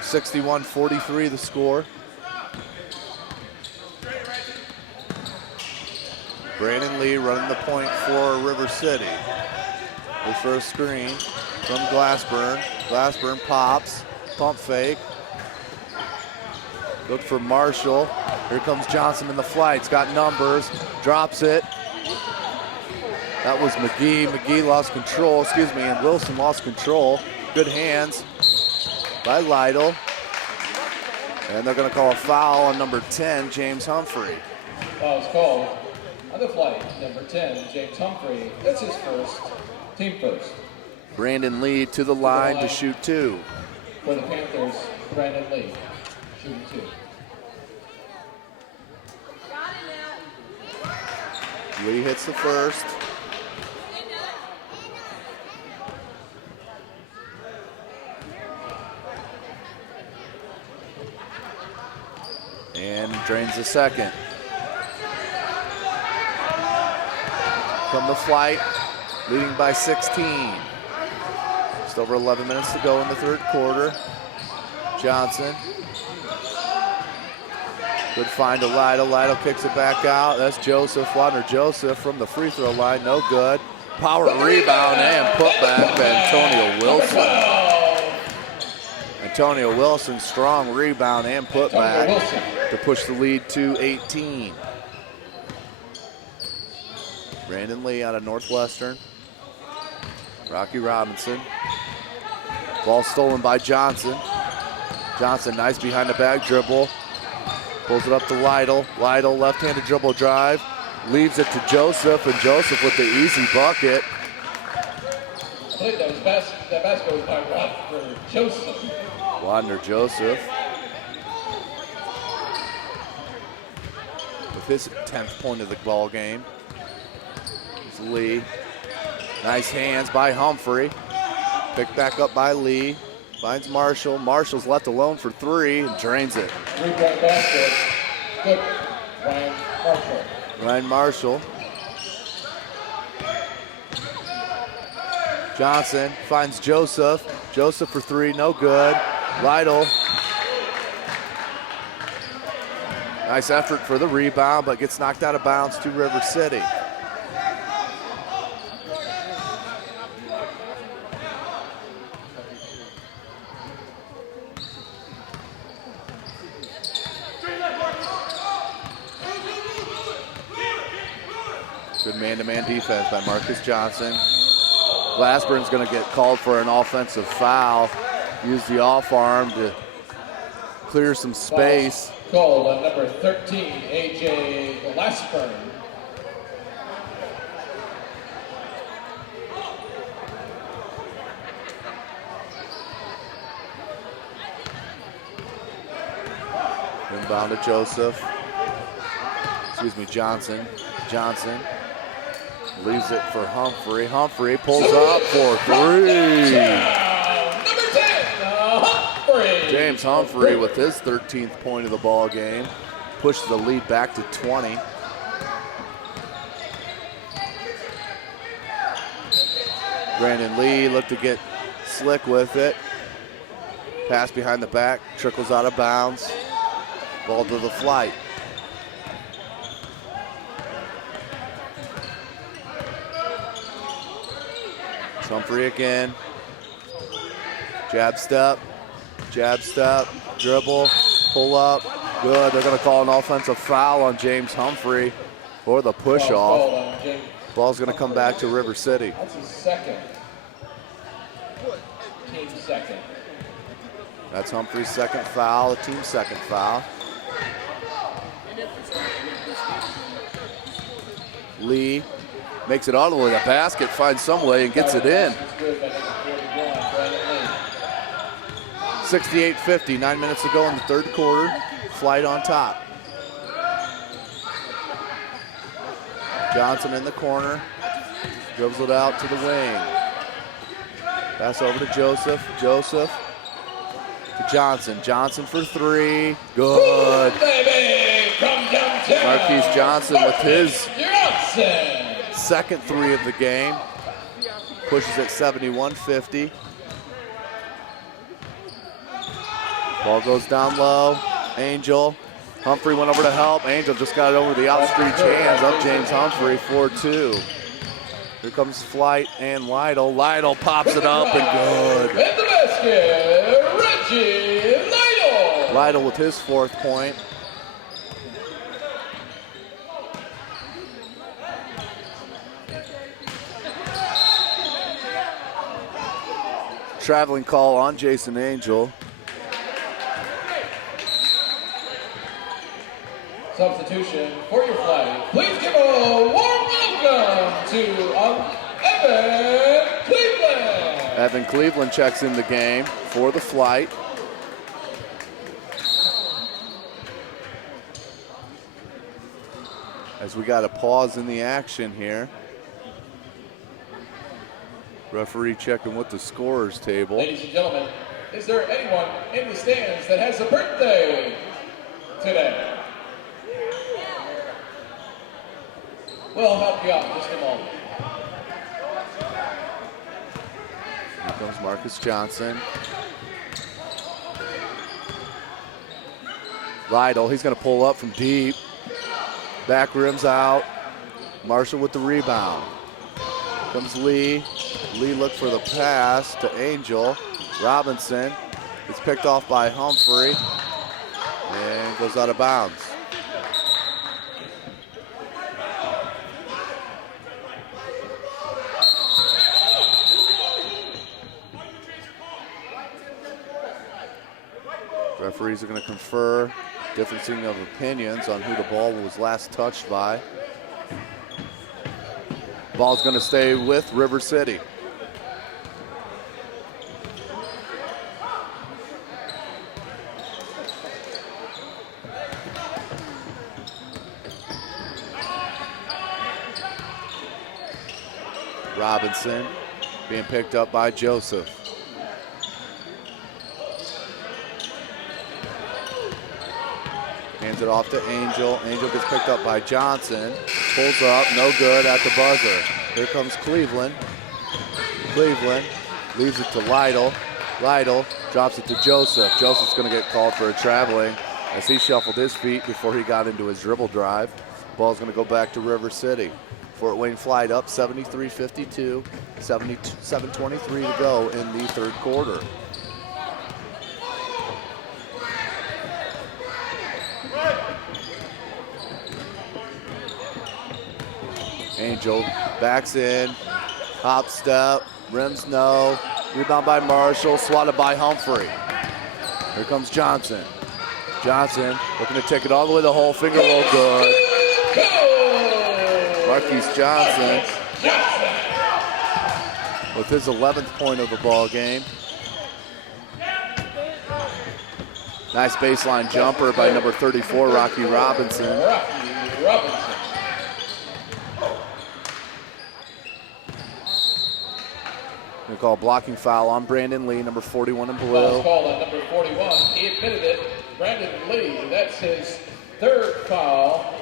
61-43 the score. Brandon Lee running the point for River City. His first screen from Glassburn. Glassburn pops, pump fake. Look for Marshall. Here comes Johnson in the Flite. He's got numbers, drops it. That was McGee. McGee lost control, and Wilson lost control. Good hands by Lytle. And they're gonna call a foul on number 10, James Humphrey. Foul is called on the Flite, number 10, James Humphrey. That's his first, team first. Brandon Lee to the line to shoot two. For the Panthers, Brandon Lee, shooting two. Lee hits the first. And drains the second. From the Flite, leading by 16. Just over 11 minutes to go in the third quarter. Johnson. Good find to Lytle. Lytle kicks it back out. That's Joseph. Wadner Joseph from the free throw line. No good. Power rebound and put back by Antonio Wilson. Antonio Wilson, strong rebound and put back to push the lead to 18. Brandon Lee out of Northwestern. Rocky Robinson. Ball stolen by Johnson. Johnson, nice behind the back dribble. Pulls it up to Lytle. Lytle, left-handed dribble drive. Leaves it to Joseph, and Joseph with the easy bucket. I believe that basket was by Wadner Joseph. Wadner Joseph. With his 10th point of the ball game. Here's Lee. Nice hands by Humphrey. Picked back up by Lee. Finds Marshall. Marshall's left alone for three and drains it. Three-point basket. Good. Ryan Marshall. Ryan Marshall. Johnson finds Joseph. Joseph for three, no good. Lytle. Nice effort for the rebound, but gets knocked out of bounds to River City. Good man-to-man defense by Marcus Johnson. Glassburn's going to get called for an offensive foul. Use the off arm to clear some space. Called on number 13, A.J. Glassburn. Inbound to Joseph. Johnson. Johnson leaves it for Humphrey. Humphrey pulls up for three. Number 10, Humphrey. James Humphrey with his 13th point of the ball game. Pushed the lead back to 20. Brandon Lee looked to get slick with it. Pass behind the back, trickles out of bounds. Ball to the Flite. Humphrey again. Jab step, dribble, pull up. Good. They're going to call an offensive foul on James Humphrey for the push off. Ball's going to come back to River City. That's his second. Team second. That's Humphrey's second foul, the team's second foul. Lee makes it all the way to the basket, finds some way and gets it in. 68-50, 9 minutes to go in the third quarter. Flite on top. Johnson in the corner, dribbles it out to the wing. Pass over to Joseph. Joseph to Johnson. Johnson for three. Good. Marquise Johnson with his second three of the game. Pushes at 71-50. Ball goes down low. Angel. Humphrey went over to help. Angel just got it over the outstretched hands of James Humphrey, 4-2. Here comes Flite and Lytle. Lytle pops it up and good. In the basket, Reggie Lytle. Lytle with his fourth point. Traveling call on Jason Angel. Substitution for your Flite. Please give a warm welcome to Evan Cleveland. Evan Cleveland checks in the game for the Flite. As we got a pause in the action here. Referee checking with the scorer's table. Ladies and gentlemen, is there anyone in the stands that has a birthday today? We'll help you out in just a moment. Here comes Marcus Johnson. Lytle, he's going to pull up from deep. Back rims out. Marshall with the rebound. Comes Lee. Lee looked for the pass to Angel. Robinson. It's picked off by Humphrey and goes out of bounds. Referees are going to confer, differencing of opinions on who the ball was last touched by. Ball's going to stay with River City. Robinson being picked up by Joseph. Hands it off to Angel. Angel gets picked up by Johnson. Pulls up, no good at the buzzer. Here comes Cleveland. Cleveland leaves it to Lytle. Lytle drops it to Joseph. Joseph's going to get called for a traveling as he shuffled his feet before he got into his dribble drive. Ball's going to go back to River City. Fort Wayne Flite up 73-52, 7:23 to go in the third quarter. Angel backs in, hop step, rims no, rebound by Marshall, swatted by Humphrey. Here comes Johnson. Johnson looking to take it all the way to the hole, finger roll good. Marquise Johnson with his 11th point of the ball game. Nice baseline jumper by number 34, Rocky Robinson. We call a blocking foul on Brandon Lee, number 41 in blue. Foul's called on number 41. He admitted it. Brandon Lee, that's his third foul.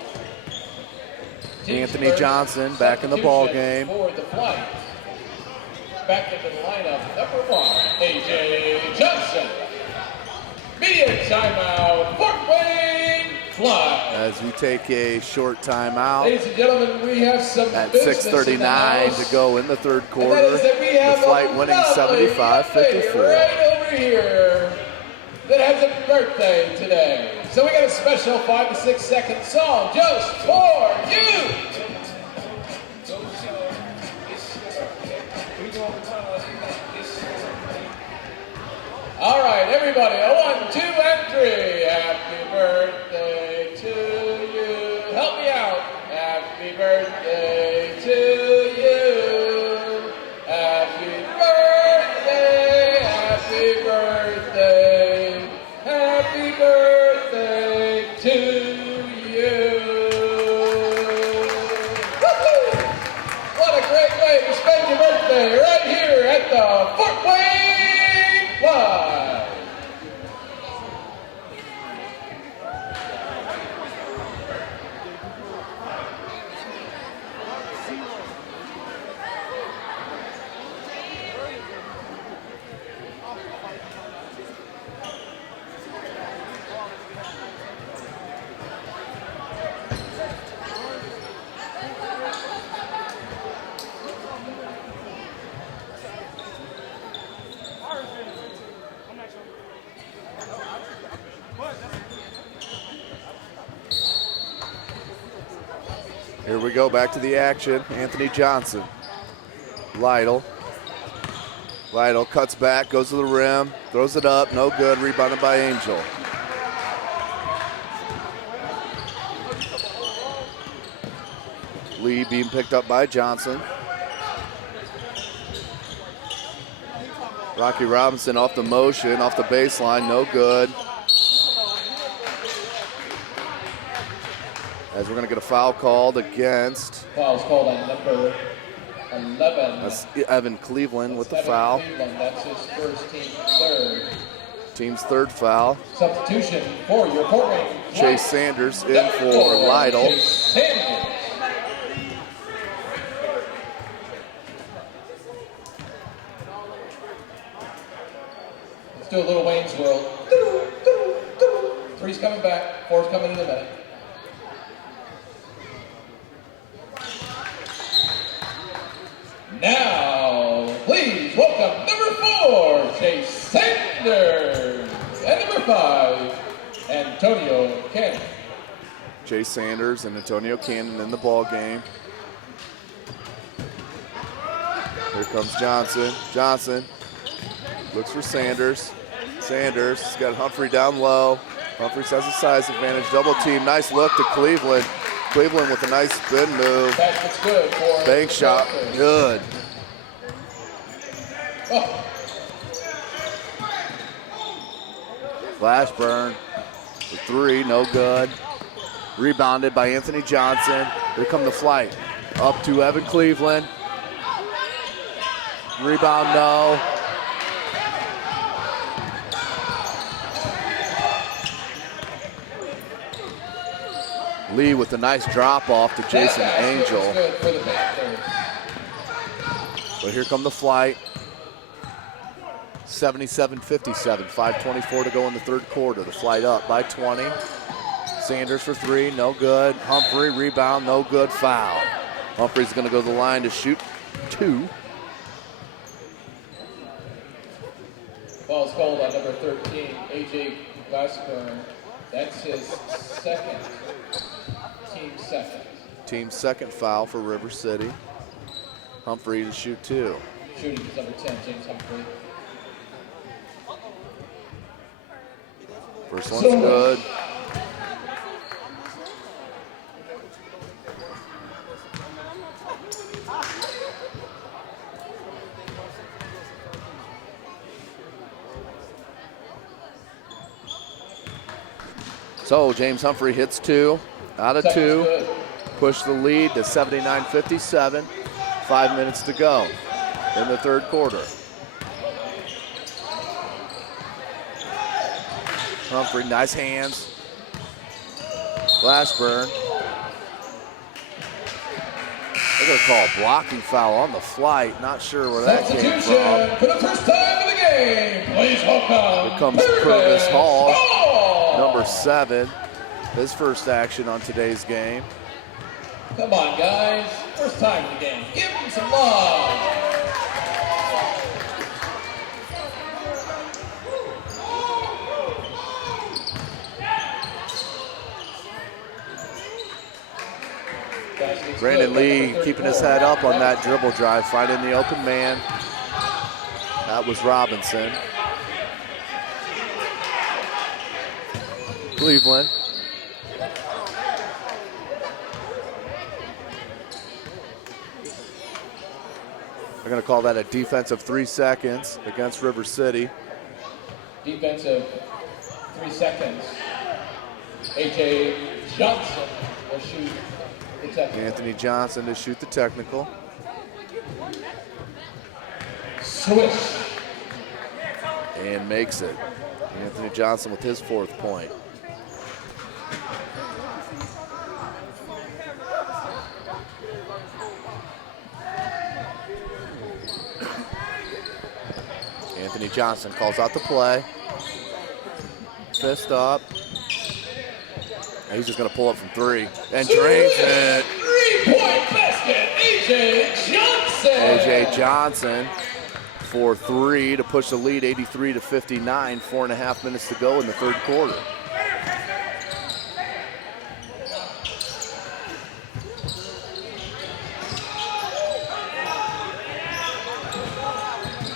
Anthony Johnson back in the ball game. For the Flite. Back into the lineup, number 1, A.J. Johnson. Media timeout, Fort Wayne Flite. As we take a short timeout. Ladies and gentlemen, we have some At business 6:39 to go in the third quarter. That we have the Flite winning 75-54. Right over here that has a birthday today. So we got a special 5 to 6 second song just for you. All right, everybody, a 1, 2, and 3. Happy birthday to you. Help me out. Happy birthday to you. Happy birthday, happy birthday, happy birthday to you. Woo-hoo! What a great way to spend your birthday right here at the Fort Wayne Flite. Here we go, back to the action. Anthony Johnson. Lytle cuts back, goes to the rim, throws it up, no good, rebounded by Angel. Lee being picked up by Johnson. Rocky Robinson off the motion, off the baseline, no good. As we're going to get a foul called against. Foul's called on number 11. That's Evan Cleveland with the foul. That's his first, team third. Team's third foul. Substitution for your Fort Wayne. Chase Sanders in for Lytle. Sanders. Let's do a little Wayne's World. Three's coming back, four's coming in a minute. Now, please welcome number 4, Chase Sanders, and number 5, Antonio Cannon. Chase Sanders and Antonio Cannon in the ball game. Here comes Johnson. Johnson looks for Sanders. Sanders has got Humphrey down low. Humphreys has a size advantage. Double team. Nice look to Cleveland. Cleveland with a nice spin move. That's good for bank shot. Good. Oh. Flash burn. The 3, no good. Rebounded by Anthony Johnson. Here come the Flite. Up to Evan Cleveland. Rebound, no. Lee with a nice drop off to Jason Angel. But here come the Flite. 77-57, 5:24 to go in the third quarter. The Flite up by 20. Sanders for 3, no good. Humphrey, rebound, no good, foul. Humphrey's gonna go to the line to shoot 2. Foul's called on number 13, AJ Glassburn. That's his second, team second. Team second foul for River City. Humphrey to shoot 2. Shooting is number 10, James Humphrey. First one's good. So James Humphrey hits 2, out of 2. Push the lead to 79-57. 5 minutes to go in the third quarter. Humphrey, nice hands. Glassburn. They're going to call a blocking foul on the Flite. Not sure where that came from. For the first time in the game, please welcome. Here comes Curtis Hall, number 7. his first action on today's game. Come on, guys. First time in the game. Give him some love. Brandon Lee keeping his head up on that dribble drive, finding the open man. That was Robinson. Cleveland. They're going to call that a defensive 3 seconds against River City. Defensive 3 seconds. A.J. Johnson will shoot the technical. Anthony Johnson to shoot the technical. Swish. And makes it. Anthony Johnson with his 4th point. Anthony Johnson calls out the play. Fist up. And he's just going to pull up from 3 and drains it. 3-point basket, A.J. Johnson. A.J. Johnson for 3 to push the lead 83-59. 4.5 minutes to go in the 3rd quarter.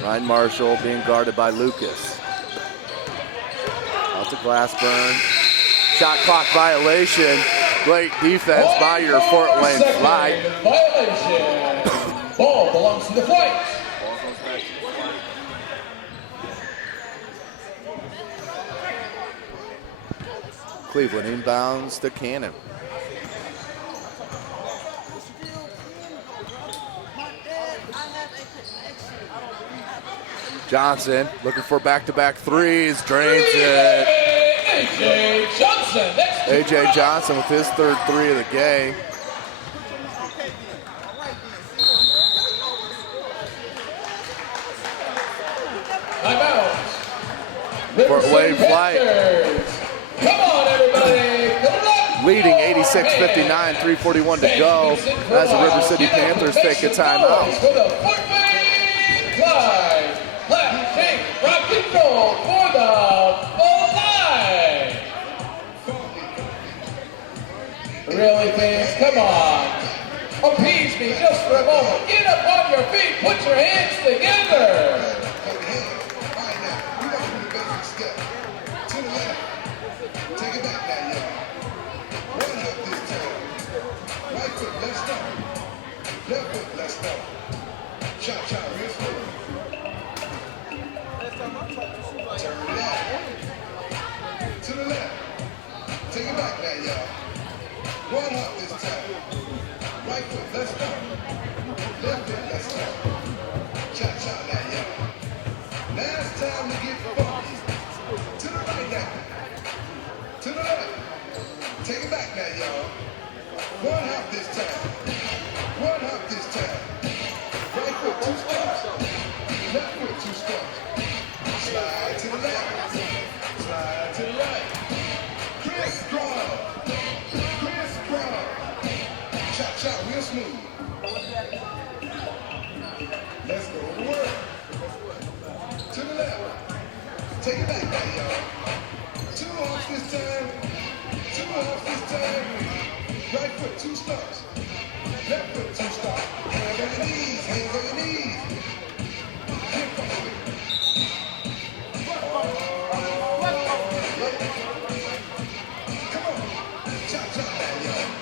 Ryan Marshall being guarded by Lucas. Out to Glassburn. Shot clock violation. Great defense by your Fort Wayne Flite. Violation. Ball belongs to the Flite. Cleveland inbounds to Cannon. Johnson looking for back-to-back threes, drains it. A.J. Johnson. A.J. Johnson with his 3rd 3 of the game. Timeout. Fort Wayne Flite Come on, everybody. leading 86-59, 3:41 to go as the River City Panthers take a timeout. For the Fort Wayne Flite. Left, take, rock and roll for the Flite. Really, fans? Come on. Appease me just for a moment. Get up on your feet. Put your hands together.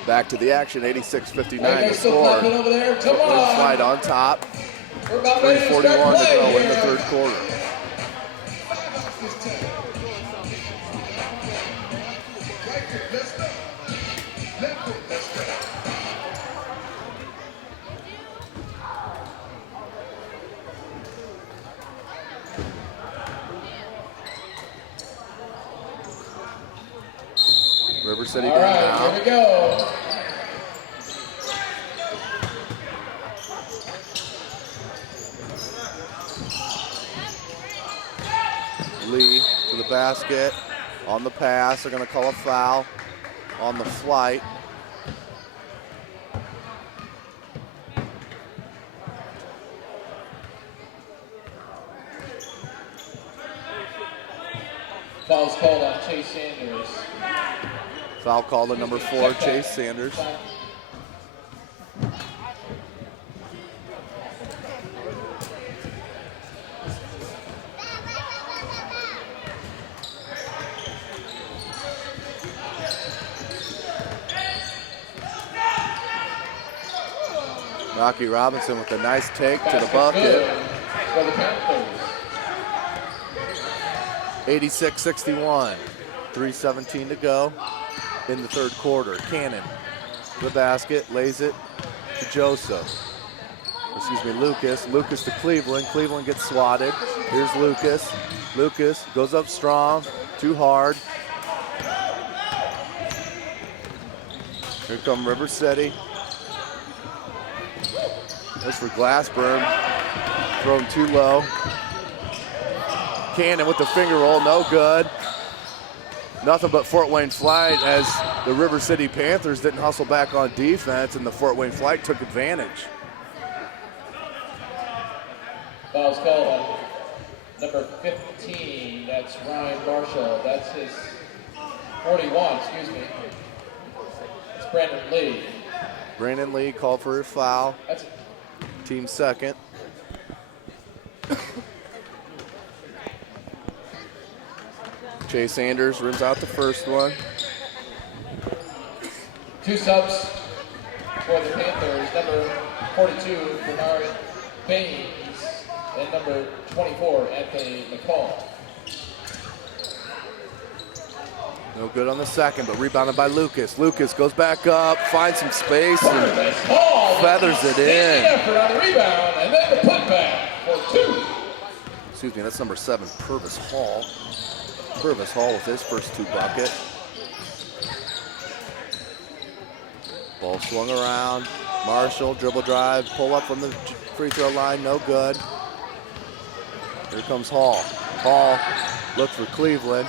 Back to the action, 86-59 Hey, to still score. clapping over there? Come on. Flite on top. We're about ready to 3:41 start to go playing in the here. 3rd quarter. River City All down right, now. here we go. Lee to the basket. On the pass, they're going to call a foul. on the Flite. Foul's called on Chase Sanders. Foul called on number 4, Chase Sanders. Rocky Robinson with a nice take to the bucket. For the Panthers. 86-61. 3:17 to go in the third quarter. Cannon, the basket, lays it to Joseph. Excuse me, Lucas. Lucas to Cleveland. Cleveland gets swatted. Here's Lucas. Lucas goes up strong, too hard. Here come River City. That's for Glassburn. Thrown too low. Cannon with the finger roll, no good. Nothing but Fort Wayne Flite as the River City Panthers didn't hustle back on defense, and the Fort Wayne Flite took advantage. Foul's called on number 15. That's Ryan Marshall. That's his 41, excuse me. It's Brandon Lee. Brandon Lee called for a foul. That's Team second. Chase Sanders rims out the first one. 2 subs for the Panthers. Number 42, Bernard Baines, and number 24, Anthony McCall. No good on the second, but rebounded by Lucas. Lucas goes back up, finds some space, and feathers it in. Effort on the rebound, and then the putback for 2. Excuse me, that's number 7, Purvis Hall. Purvis Hall with his first 2 bucket. Ball swung around. Marshall, dribble drive, pull up from the free throw line, no good. Here comes Hall. Hall looks for Cleveland.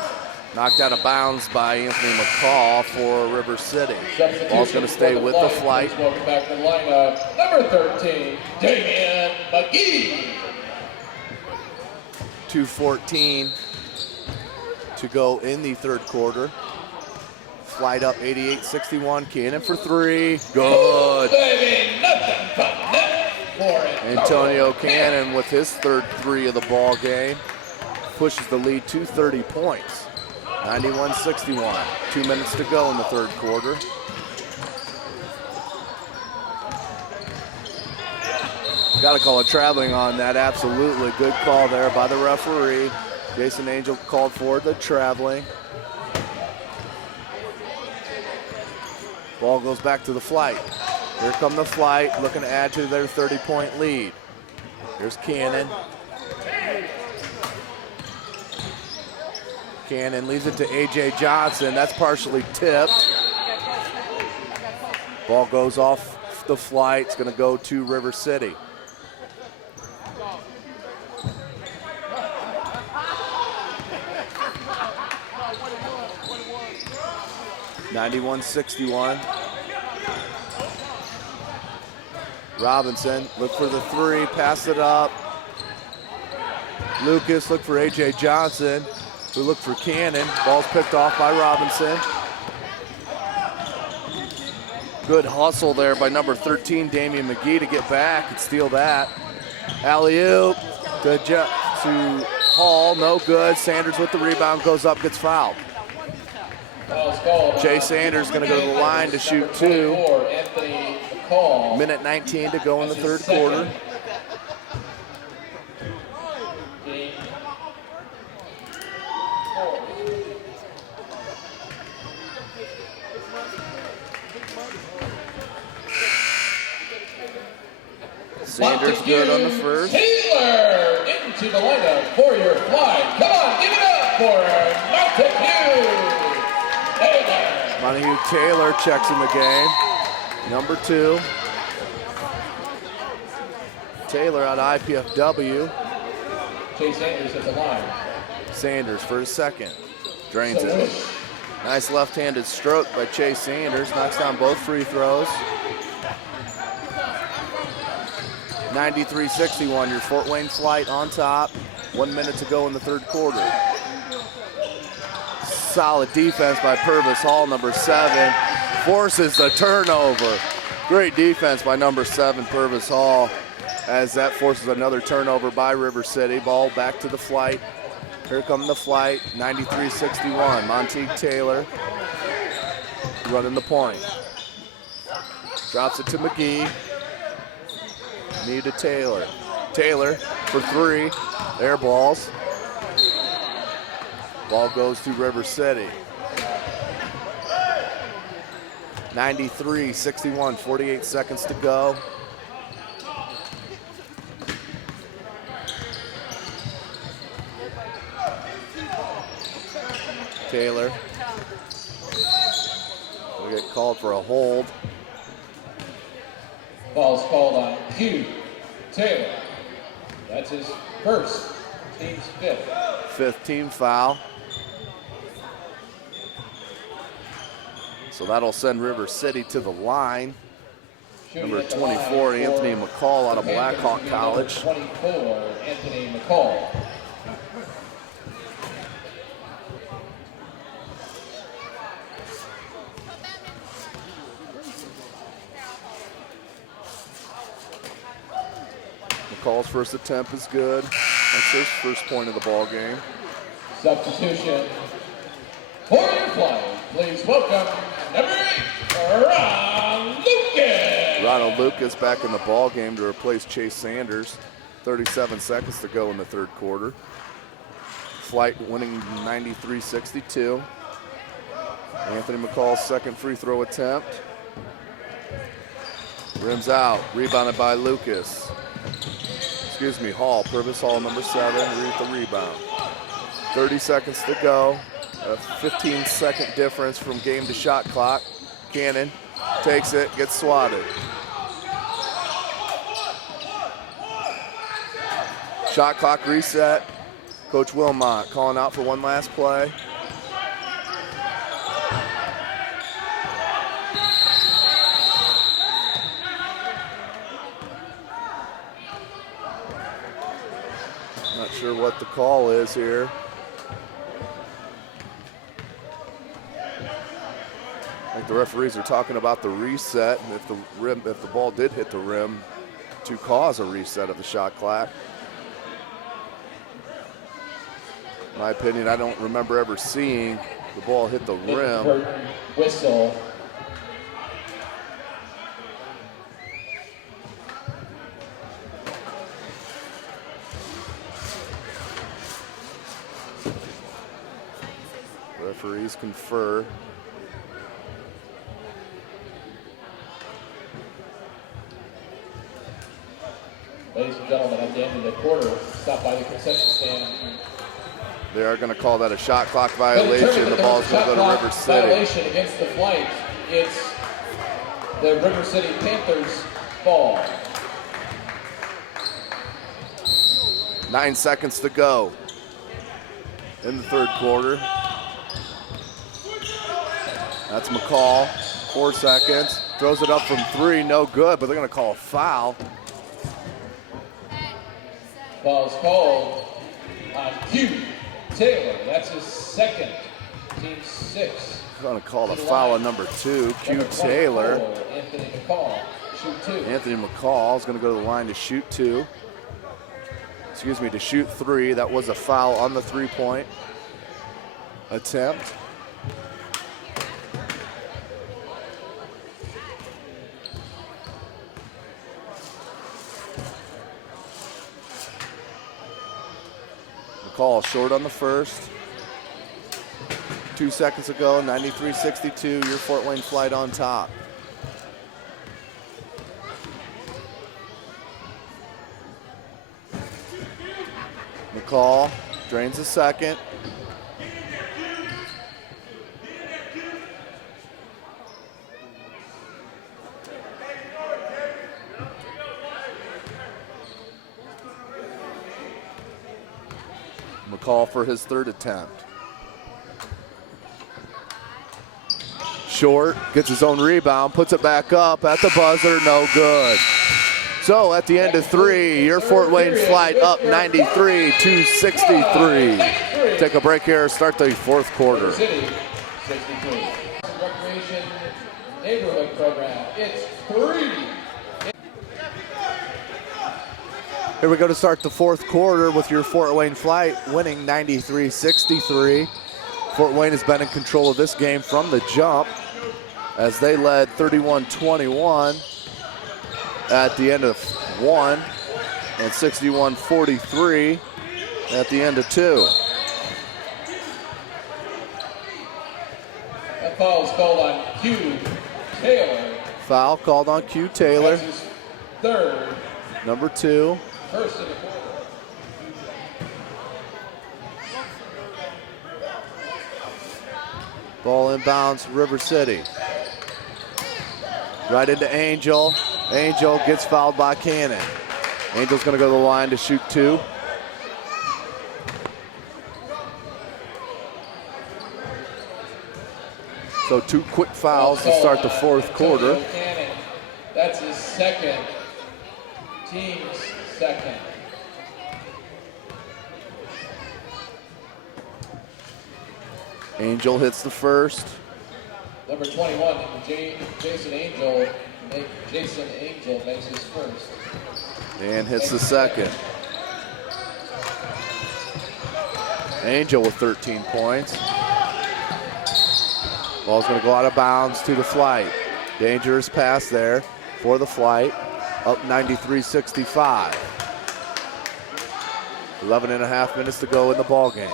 Knocked out of bounds by Anthony McCall for River City. Ball's going to stay with the Flite. Welcome back to the lineup. Number 13, Damian McGee. 2:14 to go in the third quarter. Flite up 88-61. Cannon for 3. Good. Baby, nothing but net for Antonio Cannon with his third 3 of the ball game. Pushes the lead to 30 points. 91-61. 2 minutes to go in the third quarter. Got to call a traveling on that. Absolutely good call there by the referee. Jason Angel called for the traveling. Ball goes back to the Flite. Here come the Flite, looking to add to their 30-point lead. Here's Cannon. Cannon leaves it to A.J. Johnson. That's partially tipped. Ball goes off the Flite. It's going to go to River City. (91-61). Robinson, look for the 3, pass it up. Lucas, look for A.J. Johnson, who looked for Cannon. Ball's picked off by Robinson. Good hustle there by number 13, Damian McGee, to get back and steal that. Alley-oop to Hall, no good. Sanders with the rebound, goes up, gets fouled. Chase Sanders going to go to the line to shoot 2. Minute 19 to go in the third quarter. Sanders good on the first. Taylor into the lineup for your Flite. Come on, give it up for Montague. Montague Taylor checks in the game. Number 2. Taylor out of IPFW. Chase Sanders at the line. Sanders for his second. Drains it. Nice left-handed stroke by Chase Sanders. Knocks down both free throws. 93-61, your Fort Wayne Flite on top. 1 minute to go in the third quarter. Solid defense by Purvis Hall, number 7. Forces the turnover. Great defense by number 7, Purvis Hall, as that forces another turnover by River City. Ball back to the Flite. Here come the Flite, 93-61. Monteague Taylor running the point. Drops it to McGee. Knee to Taylor. Taylor for 3. Air balls. Ball goes to River City. 93-61, 48 seconds to go. Taylor will get called for a hold. Foul's called on Q Taylor. That's his first, team's 5th. 5th team foul. So that'll send River City to the line. Number 24, Anthony McCall out of Blackhawk College. 24, Anthony McCall. McCall's first attempt is good. That's his first point of the ball game. Substitution for your Flite. Please welcome number 8, Ron Lucas. Ronald Lucas back in the ball game to replace Chase Sanders. 37 seconds to go in the third quarter. Flite winning 93-62. Anthony McCall's second free throw attempt. Rims out, rebounded by Lucas. Excuse me, Hall. Purvis Hall, number 7, with the rebound. 30 seconds to go. A 15-second difference from game to shot clock. Cannon takes it, gets swatted. Shot clock reset. Coach Wilmot calling out for one last play. Not sure what the call is here. I think the referees are talking about the reset, and if the ball did hit the rim, to cause a reset of the shot clock. In my opinion, I don't remember ever seeing the ball hit the rim. Whistle. Referees confer. Ladies and gentlemen, at the end of the quarter, stop by the concession stand. They are going to call that a shot clock violation. The ball's going to go to River City. Violation against the Flite. It's the River City Panthers ball. 9 seconds to go in the third quarter. That's McCall, 4 seconds. Throws it up from 3, no good, but they're going to call a foul. Foul's called on Q Taylor. That's his second, team 6. Going to call the foul on number 2, Q Taylor. Anthony McCall, shoot 2. Anthony McCall is going to go to the line to shoot 2. Excuse me, to shoot 3. That was a foul on the 3-point attempt. McCall short on the first. 2 seconds ago, 93-62, your Fort Wayne Flite on top. McCall drains the second. McCall for his third attempt. short, gets his own rebound, puts it back up at the buzzer, no good. So at the end of 3, your Fort Wayne Flite up 93-63. Take a break here, start the 4th quarter. City, 63. Recreation neighborhood program, it's 3. Here we go to start the 4th quarter with your Fort Wayne Flite winning 93-63. Fort Wayne has been in control of this game from the jump as they led 31-21 at the end of 1 and 61-43 at the end of 2. That foul is called on Q Taylor. Foul called on Q Taylor. That's his 3rd. Number 2. First in the quarter. Ball inbounds, River City. Right into Angel. Angel gets fouled by Cannon. Angel's going to go to the line to shoot 2. So 2 quick fouls to start the 4th quarter. Cannon. That's his 2nd. Team's 2nd. Angel hits the first. Number 21, Jason Angel makes his first. And hits the second. Angel with 13 points. Ball's going to go out of bounds to the Flite. Dangerous pass there for the Flite. Up 93-65. 11.5 minutes to go in the ball game.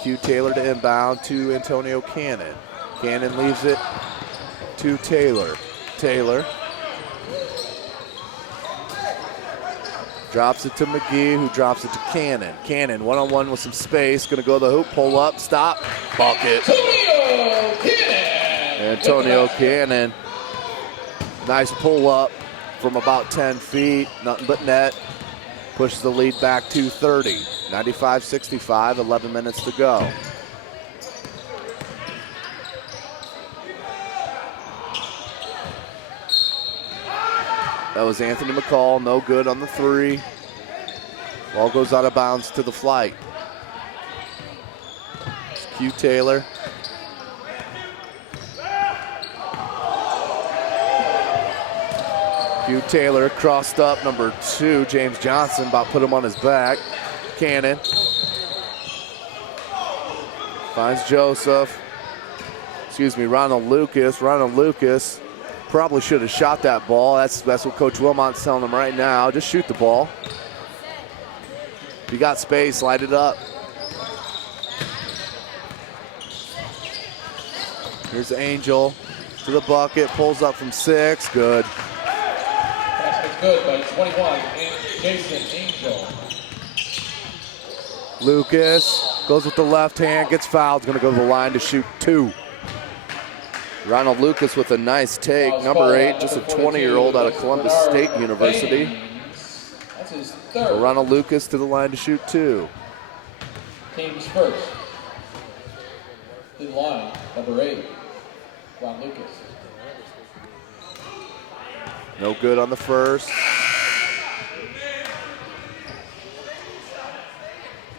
Q Taylor to inbound to Antonio Cannon. Cannon leaves it to Taylor. Taylor drops it to McGee, who drops it to Cannon. Cannon one-on-one with some space, gonna go to the hoop, pull up, stop, bucket. Antonio Cannon. Nice pull up from about 10 feet, nothing but net. Pushes the lead back to 30. 95-65, 11 minutes to go. That was Anthony McCall, no good on the 3. Ball goes out of bounds to the Flite. It's Q Taylor. Q Taylor crossed up, number 2, James Johnson, about put him on his back. Cannon finds Joseph. Ronald Lucas. Ronald Lucas probably should have shot that ball. That's what Coach Wilmot's telling him right now. Just shoot the ball. If you got space, light it up. Here's Angel to the bucket, pulls up from 6. Good. Basket's good by 21, and Jason Angel. Lucas goes with the left hand, gets fouled, going to go to the line to shoot 2. Ronald Lucas with a nice take. Number 8, just a 20-year-old out of Columbus State University. That's his 3rd. So Ronald Lucas to the line to shoot 2. Team's first. To the line, number 8, Ron Lucas. No good on the first.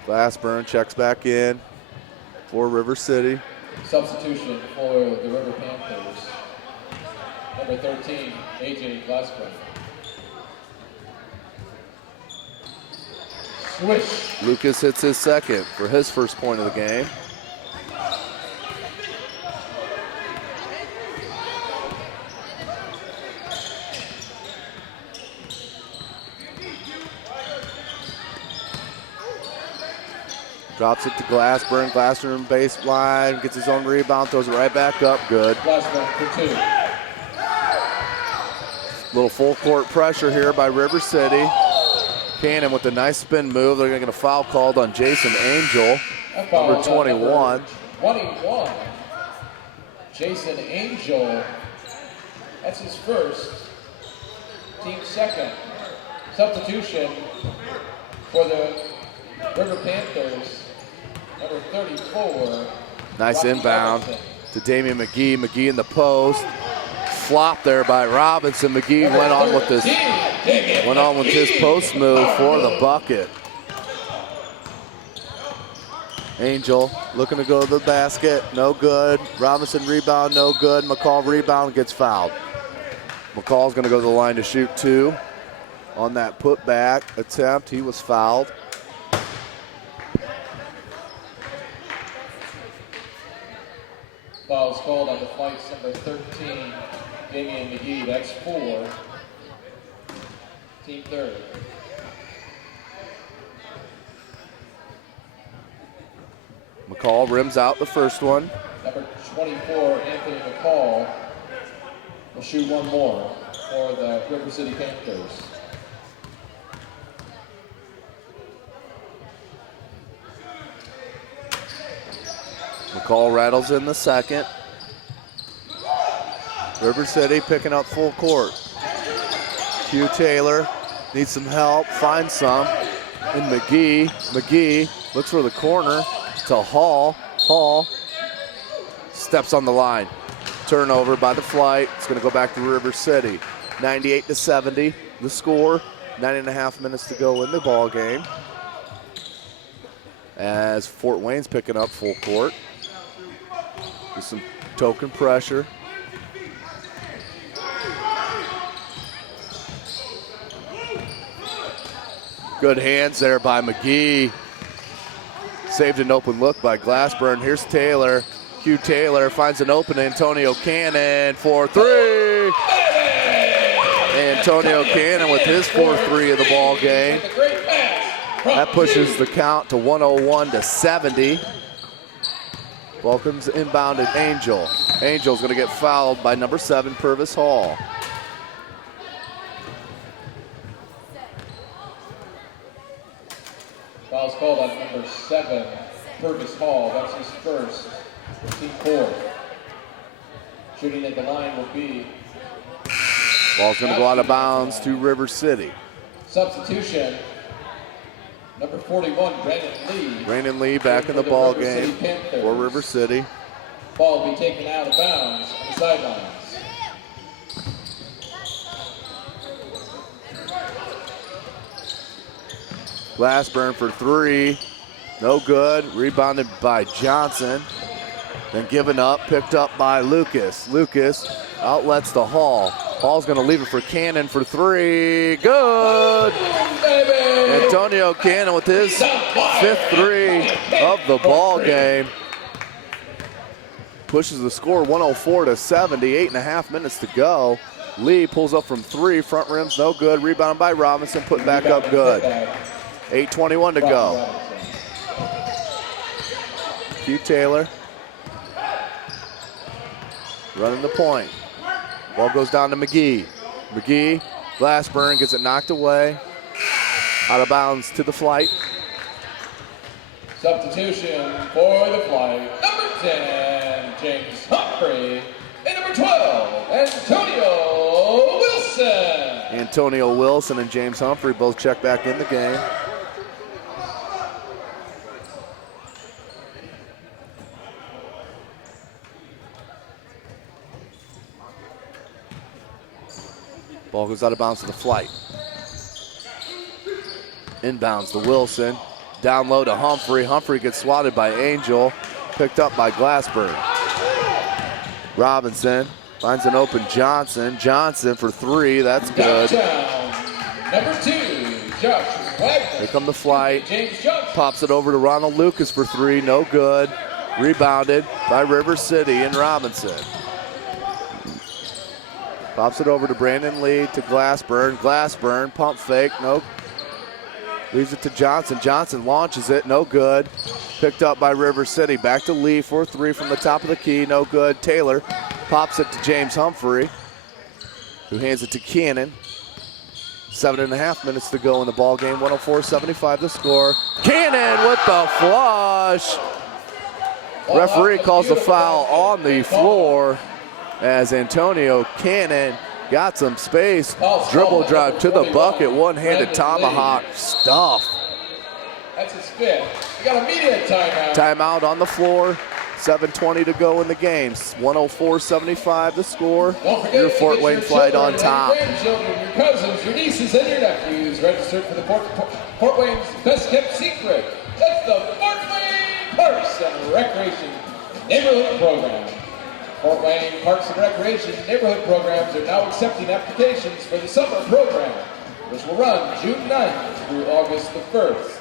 Glassburn checks back in for River City. Substitution for the River Panthers. Number 13, AJ Glassburn. Swish. Lucas hits his second for his first point of the game. Drops it to Glassburn. Glassburn baseline, gets his own rebound, throws it right back up. Good. Glassburn for 2. Little full court pressure here by River City. Cannon with a nice spin move. They're going to get a foul called on Jason Angel, number 21. 21. Jason Angel. That's his first. Team second. Substitution for the River Panthers. Number 34. Nice Rocky inbound. Robinson. to Damian McGee. McGee in the post. Flop there by Robinson. McGee went on with his post move for the bucket. Angel looking to go to the basket, no good. Robinson rebound, no good. McCall rebound, gets fouled. McCall's gonna go to the line to shoot 2. On that putback attempt, he was fouled. Foul's called on the Flite's number 13, Damian McGee. That's 4. Team third. McCall rims out the first one. Number 24, Anthony McCall, will shoot one more for the River City Panthers. McCall rattles in the second. River City picking up full court. Hugh Taylor needs some help, finds some. And McGee looks for the corner to Hall. Hall steps on the line. Turnover by the Flite. It's going to go back to River City. 98-70, the score. 9.5 minutes to go in the ball game. As Fort Wayne's picking up full court. With some token pressure. Good hands there by McGee. Saved an open look by Glassburn. Here's Taylor. Hugh Taylor finds an open Antonio Cannon for 3. Antonio Cannon with his 4-3 of the ball game. That pushes the count to 101-70. Welcomes inbounded Angel. Angel's going to get fouled by number 7, Purvis Hall. Foul's called on number 7, Purvis Hall. That's his first. Team 4. Shooting at the line will be. Ball's going to go out of bounds to River City. Substitution. Number 41, Brandon Lee. Brandon Lee back in the ball game for River City. Ball will be taken out of bounds on the sidelines. Glassburn for 3. No good. Rebounded by Johnson. Then given up, picked up by Lucas. Lucas outlets to Hall. Hall's going to leave it for Cannon for 3. Good! Antonio Cannon with his 5th 3 of the ball game. Pushes the score 104-70, 8.5 minutes to go. Lee pulls up from 3, front rim's no good. Rebound by Robinson, put back up good. 8:21 to go. Hugh Taylor running the point. Ball goes down to McGee. McGee, Glassburn gets it knocked away. Out of bounds to the Flite. Substitution for the Flite. Number 10, James Humphrey. And number 12, Antonio Wilson. Antonio Wilson and James Humphrey both check back in the game. Ball goes out of bounds to the Flite. Inbounds to Wilson. Down low to Humphrey. Humphrey gets swatted by Angel. Picked up by Glassburn. Robinson finds an open Johnson. Johnson for 3. That's good. Number 2, Josh Wagner. Here come the Flite. Pops it over to Ronald Lucas for 3. No good. Rebounded by River City and Robinson. Pops it over to Brandon Lee to Glassburn. Glassburn, pump fake, nope. Leaves it to Johnson. Johnson launches it, no good. Picked up by River City. Back to Lee for 3 from the top of the key, no good. Taylor pops it to James Humphrey, who hands it to Cannon. 7.5 minutes to go in the ball game. 104-75 the score. Cannon with the flush. Referee calls the foul on the floor as Antonio Cannon got some space. Dribble drive to the bucket. One-handed tomahawk stuff. That's his 5th. You got a media timeout. Timeout on the floor. 7:20 to go in the game. 104-75 the score. Don't forget Your to Fort get Wayne your Flite children on and top. Your grandchildren, your cousins, your nieces, and your nephews registered for the Fort Wayne's best kept secret. That's the Fort Wayne Parks and Recreation Neighborhood Program. Fort Wayne Parks and Recreation Neighborhood Programs are now accepting applications for the summer program, which will run June 9th through August the 1st.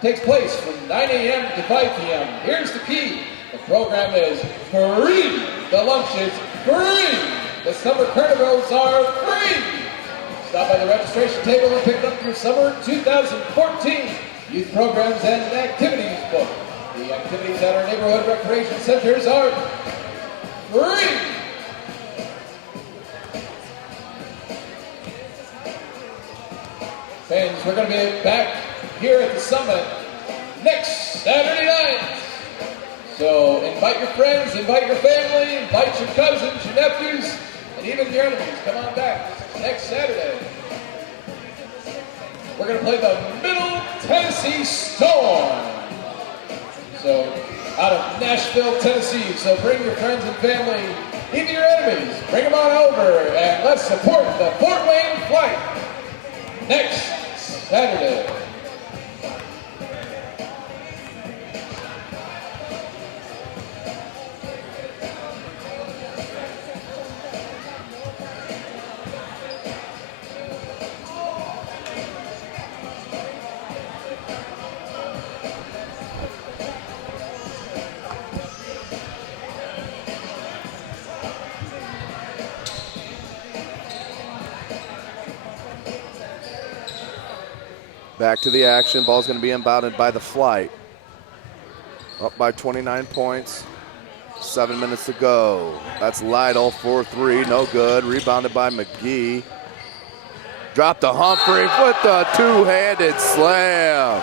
Takes place from 9 a.m. to 5 p.m. Here's the key. The program is free. The lunch is free. The summer carnivals are free. Stop by the registration table and pick up your summer 2014 youth programs and activities book. The activities at our neighborhood recreation centers are free. Fans, we're going to be back here at the Summit next Saturday night. So invite your friends, invite your family, invite your cousins, your nephews, and even your enemies. Come on back next Saturday. We're going to play the Middle Tennessee Storm. So out of Nashville, Tennessee. So bring your friends and family, even your enemies. Bring them on over and let's support the Fort Wayne Flite next Saturday. Back to the action. Ball's going to be inbounded by the Flite. Up by 29 points. 7 minutes to go. That's Lytle for 3. No good. Rebounded by McGee. Dropped to Humphrey with the two-handed slam.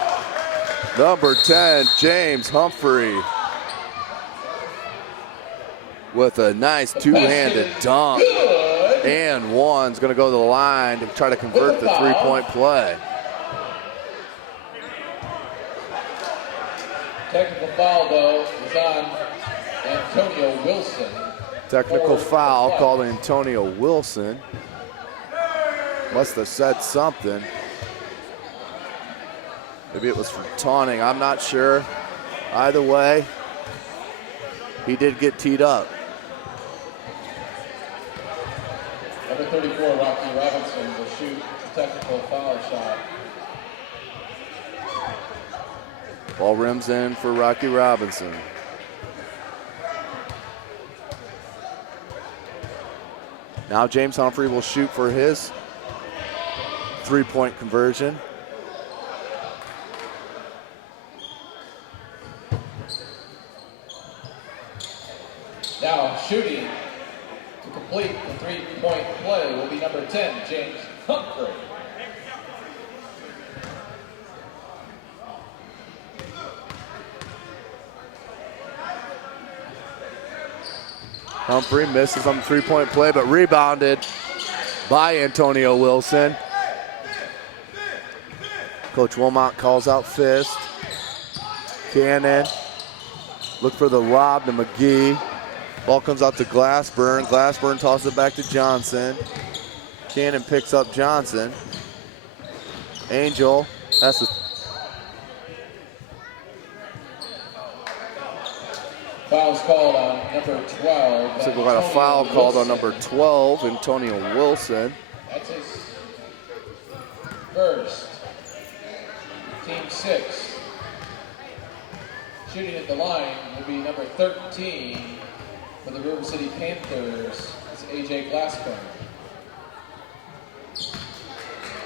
Number 10, James Humphrey. With a nice two-handed dunk. And one's going to go to the line to try to convert the three-point play. Technical foul, though, is on Antonio Wilson. Technical foul called Antonio Wilson. Must have said something. Maybe it was for taunting. I'm not sure. Either way, he did get teed up. Number 34, Rocky Robinson, will shoot a technical foul shot. Ball rims in for Rocky Robinson. Now James Humphrey will shoot for his three-point conversion. Now shooting to complete the three-point play will be number 10, James Humphrey. Humphrey misses on the three-point play, but rebounded by Antonio Wilson. Coach Wilmot calls out fist. Cannon, look for the lob to McGee. Ball comes out to Glassburn. Glassburn tosses it back to Johnson. Cannon picks up Johnson. Angel, that's the Foul's called on number 12. So we got a foul called on number 12, Antonio Wilson. That's his first. Team 6. Shooting at the line will be number 13 for the River City Panthers. It's AJ Glassburn.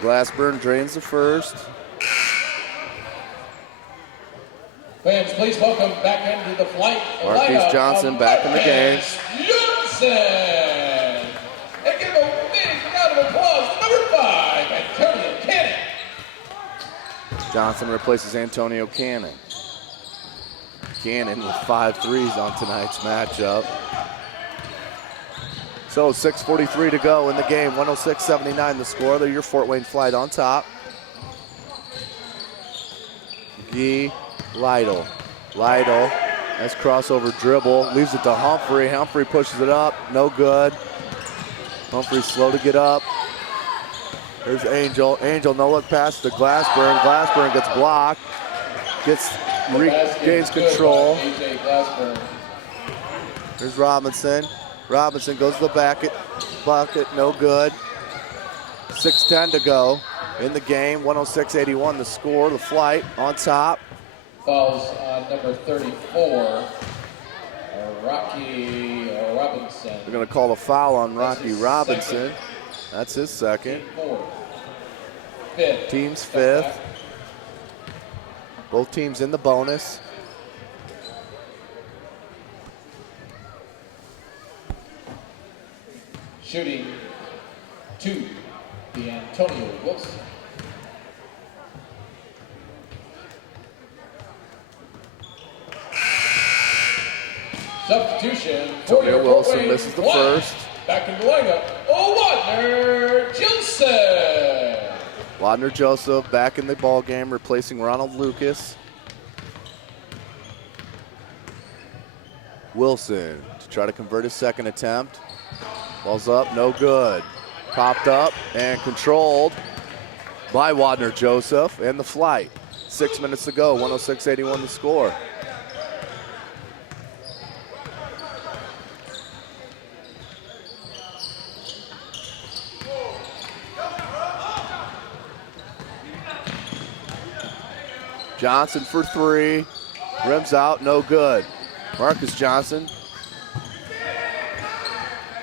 Glassburn drains the first. Fans, please welcome back into the Flite. Marquise Johnson back in the game. Johnson! And give a big round of applause, number 5, Antonio Cannon. Johnson replaces Antonio Cannon. Cannon with 5 threes on tonight's matchup. So 6:43 to go in the game. 106-79 the score. They're your Fort Wayne Flite on top. McGee, Lytle. Nice crossover dribble. Leaves it to Humphrey. Humphrey pushes it up. No good. Humphrey slow to get up. There's Angel. Angel no look pass to Glassburn. Glassburn gets blocked. Gains control. There's Robinson. Robinson goes to the bucket. No good. 6:10 to go in the game. 106-81 the score. The Flite on top. Fouls on number 34, Rocky Robinson. They're going to call a foul on Rocky Robinson. That's his second. Team's fifth. Both teams in the bonus. Shooting 2, the Antonio Wilson. Substitution. Antonio Wilson misses the first. Back in the lineup, Wadner Joseph. Wadner Joseph back in the ball game, replacing Ronald Lucas. Wilson to try to convert his second attempt. Ball's up, no good. Popped up and controlled by Wadner Joseph and the Flite. 6 minutes to go, 106-81 the score. Johnson for three, rims out, no good. Marcus Johnson.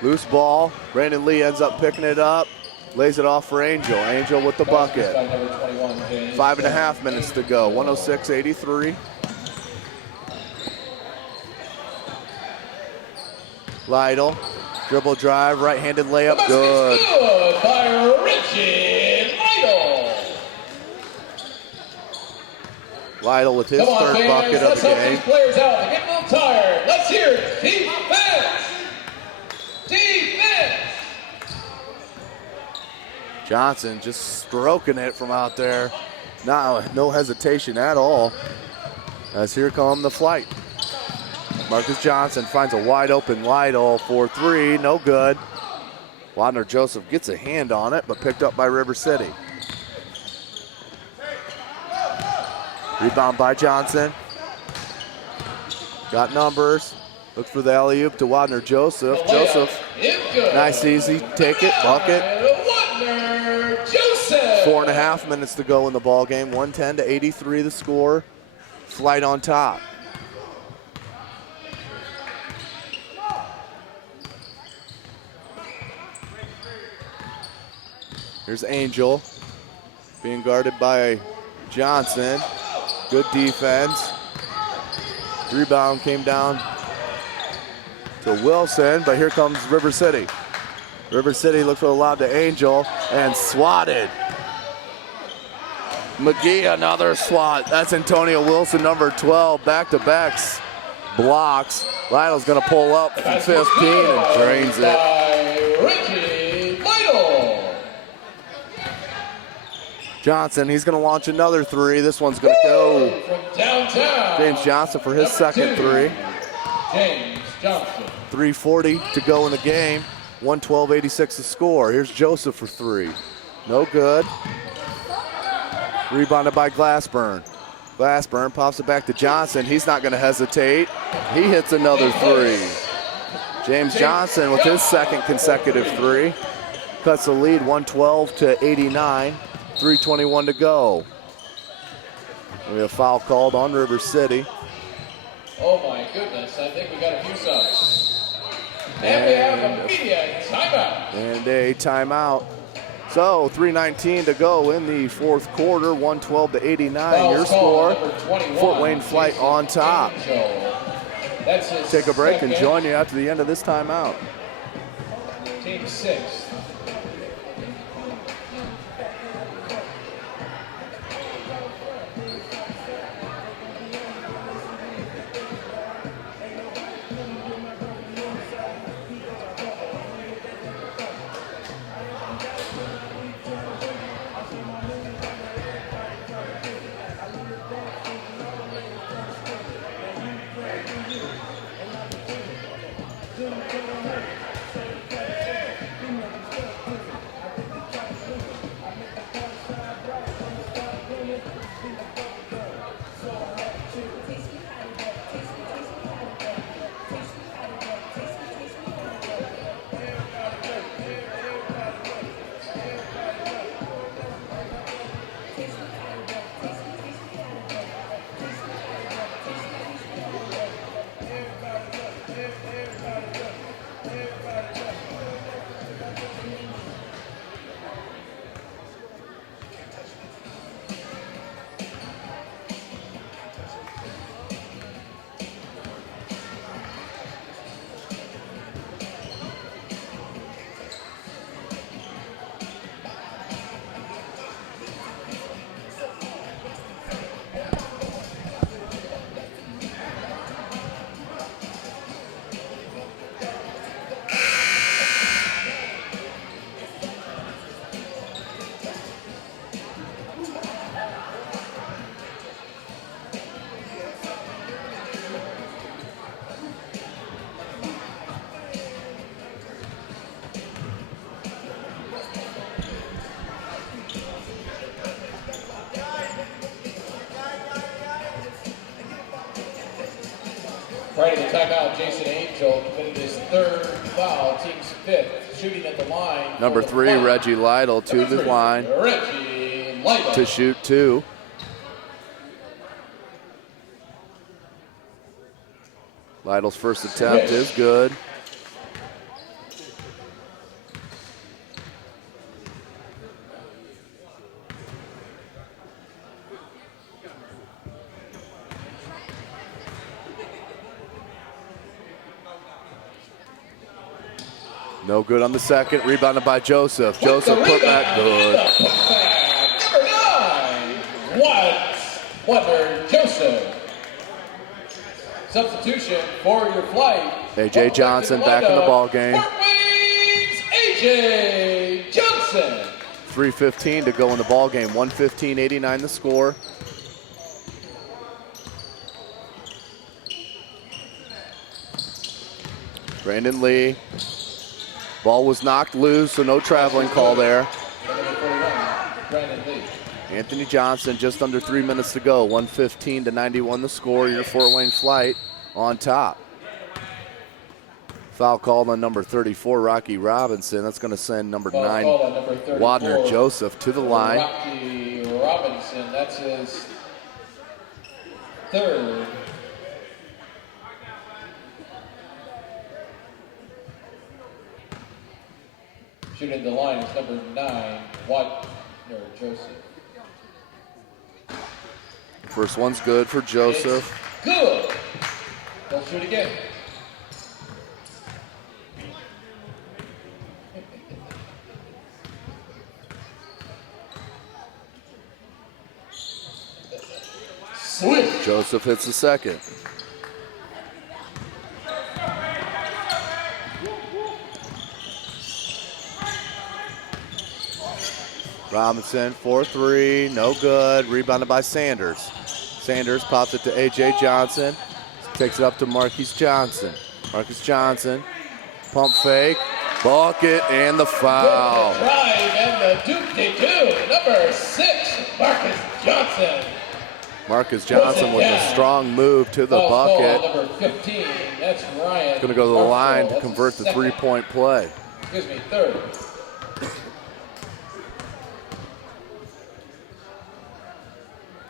Loose ball, Brandon Lee ends up picking it up, lays it off for Angel. Angel with the bucket. 5.5 minutes to go, 106-83. Lytle, dribble drive, right-handed layup, good. Good by Richard Lytle. Lytle with his third bucket of the game. Let's help these players out. They're getting a little tired. Let's hear it. Defense! Defense! Johnson just stroking it from out there. No hesitation at all. As here come the Flite. Marcus Johnson finds a wide open Lytle for three, no good. Wadner Joseph gets a hand on it, but picked up by River City. Rebound by Johnson. Got numbers. Looks for the alley-oop to Wadner Joseph. Joseph, nice easy, take it, bucket. 4.5 minutes to go in the ball game. 110-83 the score. Flite on top. Here's Angel being guarded by Johnson. Good defense. Rebound came down to Wilson, but here comes River City. River City looks for the lob to Angel and swatted. McGee, another swat. That's Antonio Wilson, number 12, back-to-backs, blocks. Lytle's gonna pull up from 15 and drains it. Johnson, he's gonna launch another three. This one's gonna go. James Johnson for his second three. James Johnson. 3:40 to go in the game. 112-86 the score. Here's Joseph for three. No good. Rebounded by Glassburn. Glassburn pops it back to Johnson. He's not gonna hesitate. He hits another three. James Johnson with his second consecutive three. Cuts the lead 112-89. 3:21 to go. We have a foul called on River City. Oh my goodness, I think we got a few subs. And we have a media timeout. And a timeout. So 3:19 to go in the fourth quarter, 112-89. Your score, Fort Wayne Flite on top. Take a break and join you after the end of this timeout. Team 6. Right at the timeout, Jason Angel committed his 3rd foul, team's 5th, shooting at the line. Number 3, Reggie Lytle to the line Reggie Lytle to shoot 2. Lytle's first attempt is good. No good on the second. Rebounded by Joseph. Joseph put back good. Number 9, Wonder Joseph. Substitution for your Flite. A.J. Johnson back in the ball game. A.J. Johnson. 3:15 to go in the ball game. 115-89 the score. Brandon Lee. Ball was knocked loose, so no traveling call there. Anthony Johnson, just under 3 minutes to go. 115-91 the score. Your Fort Wayne Flite on top. Foul called on number 34, Rocky Robinson. That's going to send number 9, Wadner Joseph, to the line. Rocky Robinson, that's his 3rd. Shooting the line is number 9, Wadner Joseph. First one's good for Joseph. It's good. They'll shoot again. Switch. Joseph hits the second. Robinson, 4-3, no good. Rebounded by Sanders. Sanders pops it to A.J. Johnson. Takes it up to Marquise Johnson. Marcus Johnson, pump fake, bucket, and the foul. With the drive and the doop-de-doo, number 6, Marcus Johnson. Marcus Johnson with a strong move to the bucket. Number 15, that's Ryan. Going to go to the line to convert the three-point play. Excuse me, 3rd.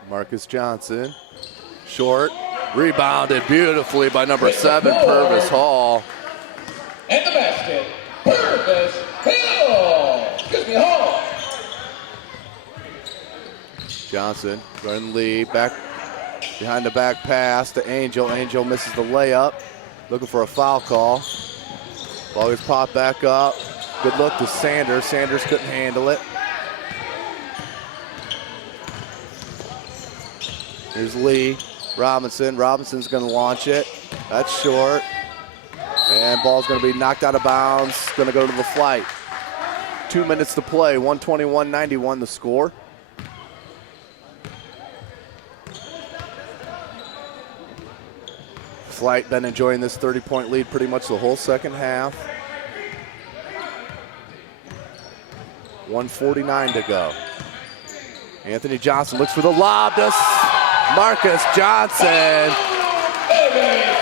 Marcus Johnson, short, rebounded beautifully by number 7, Purvis Hall. And the basket, Purvis Hall. Johnson, Gordon Lee, back behind the back pass to Angel. Angel misses the layup, looking for a foul call. Ball gets popped back up. Good look to Sanders. Sanders couldn't handle it. Here's Lee, Robinson. Robinson's going to launch it. That's short. And ball's going to be knocked out of bounds. Going to go to the Flite. 2 minutes to play. 121-91 the score. Flite been enjoying this 30-point lead pretty much the whole second half. 1:49 to go. Anthony Johnson looks for the lob to Marcus Johnson.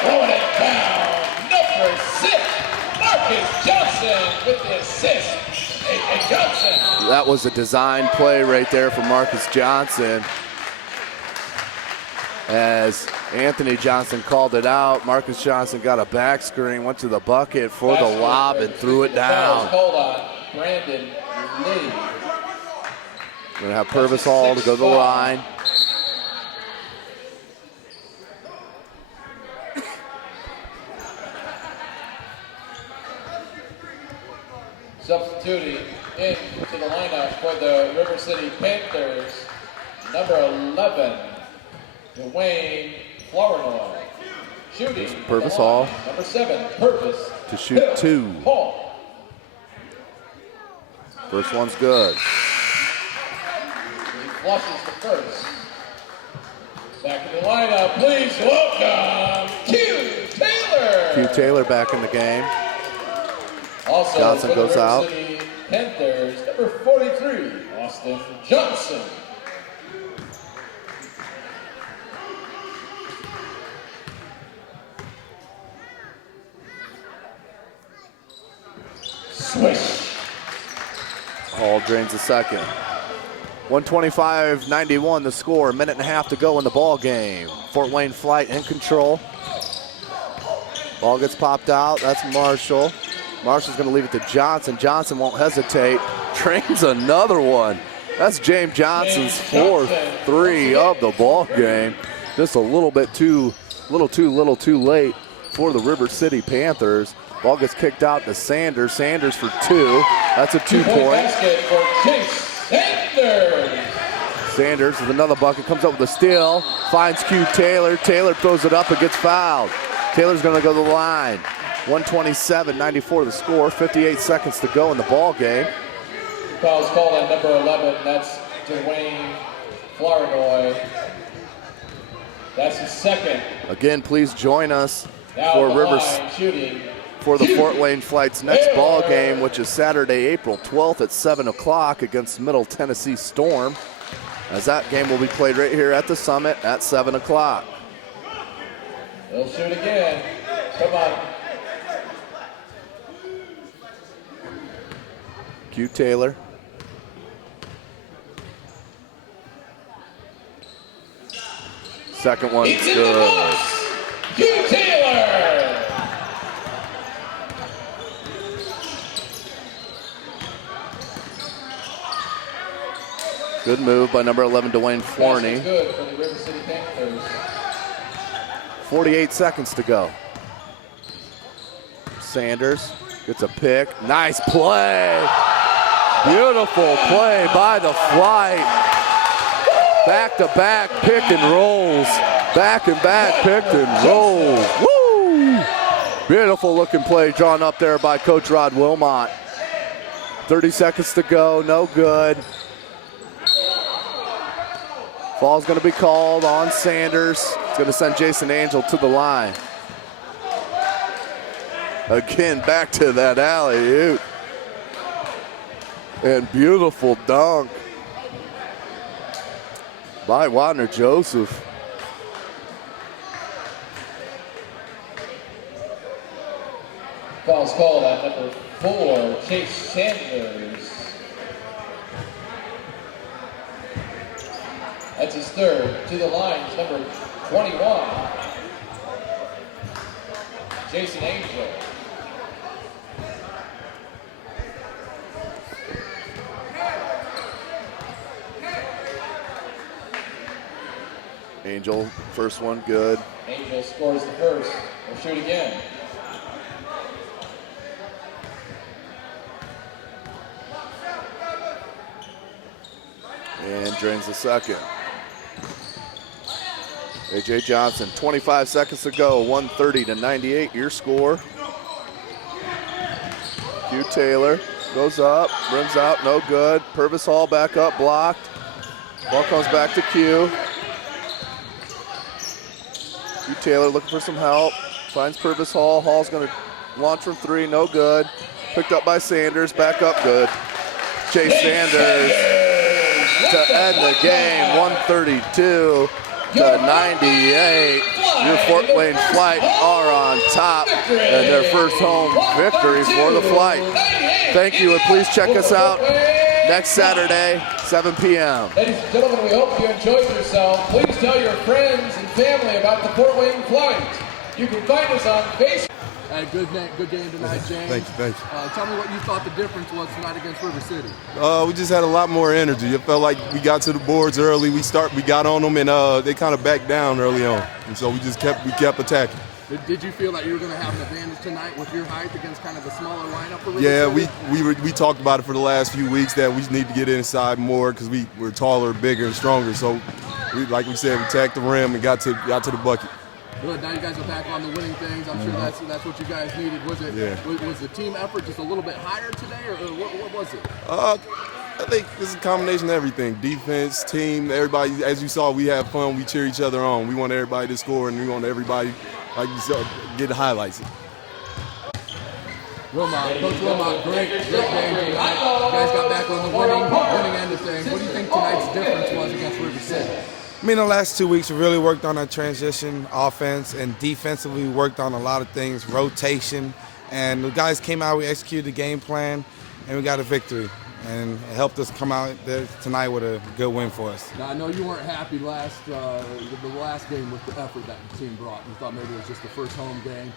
Throwing it down. Number 6, Marcus Johnson with the assist. A.J. Johnson. That was a design play right there for Marcus Johnson. As Anthony Johnson called it out, Marcus Johnson got a back screen, went to the bucket for the lob and threw it down. Hold on, Brandon Lee. We're going to have Purvis Hall to go to the line. Substituting into the lineup for the River City Panthers, number 11, Dwayne Flournoy. Shooting. Purvis Hall. Number 7, Purvis. To shoot 2. Hall. First one's good. He flushes the first. Back in the lineup, please welcome Q Taylor. Q Taylor back in the game. Also Johnson for the goes River out. City Panthers, number 43, Austin Johnson. Swish. Hall drains the second. 125-91 the score. A minute and a half to go in the ball game. Fort Wayne Flite in control. Ball gets popped out. That's Marshall. Marshall's going to leave it to Johnson. Johnson won't hesitate. Drains another one. That's James Johnson's fourth three of the ball game. Just a little too late for the River City Panthers. Ball gets kicked out to Sanders. Sanders for two. That's a 2-point. Basket for Chase Sanders. Sanders with another bucket, comes up with a steal, finds Q Taylor. Taylor throws it up and gets fouled. Taylor's going to go to the line. 127-94 the score, 58 seconds to go in the ball game. Foul's called on number 11. That's Dwayne Flournoy. That's his second. Again, please join us Now for the Rivers. line shooting. For the Fort Wayne Flite's next ball game, which is Saturday, April 12th at 7 o'clock against Middle Tennessee Storm. As that game will be played right here at the Summit at 7 o'clock. He'll shoot again. Come on. Q Taylor. Second one's He's in the good. box. Q Taylor. Good move by number 11, Dwayne Forney. That's good for the River City Panthers. 48 seconds to go. Sanders gets a pick. Nice play. Beautiful play by the Flite. Back-to-back pick and rolls. Back and back pick and rolls. Woo! Beautiful looking play drawn up there by Coach Rod Wilmot. 30 seconds to go, no good. Foul's going to be called on Sanders. It's going to send Jason Angel to the line. Again, back to that alley-oop. And beautiful dunk by Wadner Joseph. Foul's called on number 4, Chase Sanders. That's his third. To the line is number 21, Jason Angel. Angel, first one, good. Angel scores the first. We'll shoot again. And drains the second. A.J. Johnson, 25 seconds to go, 130-98, your score. Q Taylor goes up, rims out, no good. Purvis Hall back up, blocked. Ball comes back to Q. Q Taylor looking for some help, finds Purvis Hall. Hall's gonna launch from three, no good. Picked up by Sanders, back up, good. Chase Sanders to end the game, 132-98. Your Fort Wayne Flite are on top and their first home victory for the Flite. Thank you, and please check us out next Saturday, 7 p.m. Ladies and gentlemen, we hope you enjoyed yourself. Please tell your friends and family about the Fort Wayne Flite. You can find us on Facebook. Good game tonight, James. Thank you. Tell me what you thought the difference was tonight against River City. We just had a lot more energy. It felt like we got to the boards early. We got on them, and they kind of backed down early on. And so we kept attacking. Did you feel like you were going to have an advantage tonight with your height against kind of a smaller lineup for River City? Yeah, we talked about it for the last few weeks that we need to get inside more because we're taller, bigger, and stronger. So, like we said, we attacked the rim and got to the bucket. Good. Now you guys are back on the winning things. I'm sure that's what you guys needed. Was the team effort just a little bit higher today, or what was it? I think this is a combination of everything. Defense, team, everybody. As you saw, we have fun. We cheer each other on. We want everybody to score, and we want everybody, like you said, get the highlights. Coach Wilmot, great game tonight. You guys got back on the winning end of things. What do you think tonight's difference was against River City? I mean, the last 2 weeks we really worked on our transition offense, and defensively we worked on a lot of things, rotation, And the guys came out, we executed the game plan, and we got a victory. And it helped us come out there tonight with a good win for us. Now, I know you weren't happy the last game with the effort that the team brought. You thought maybe it was just the first home game.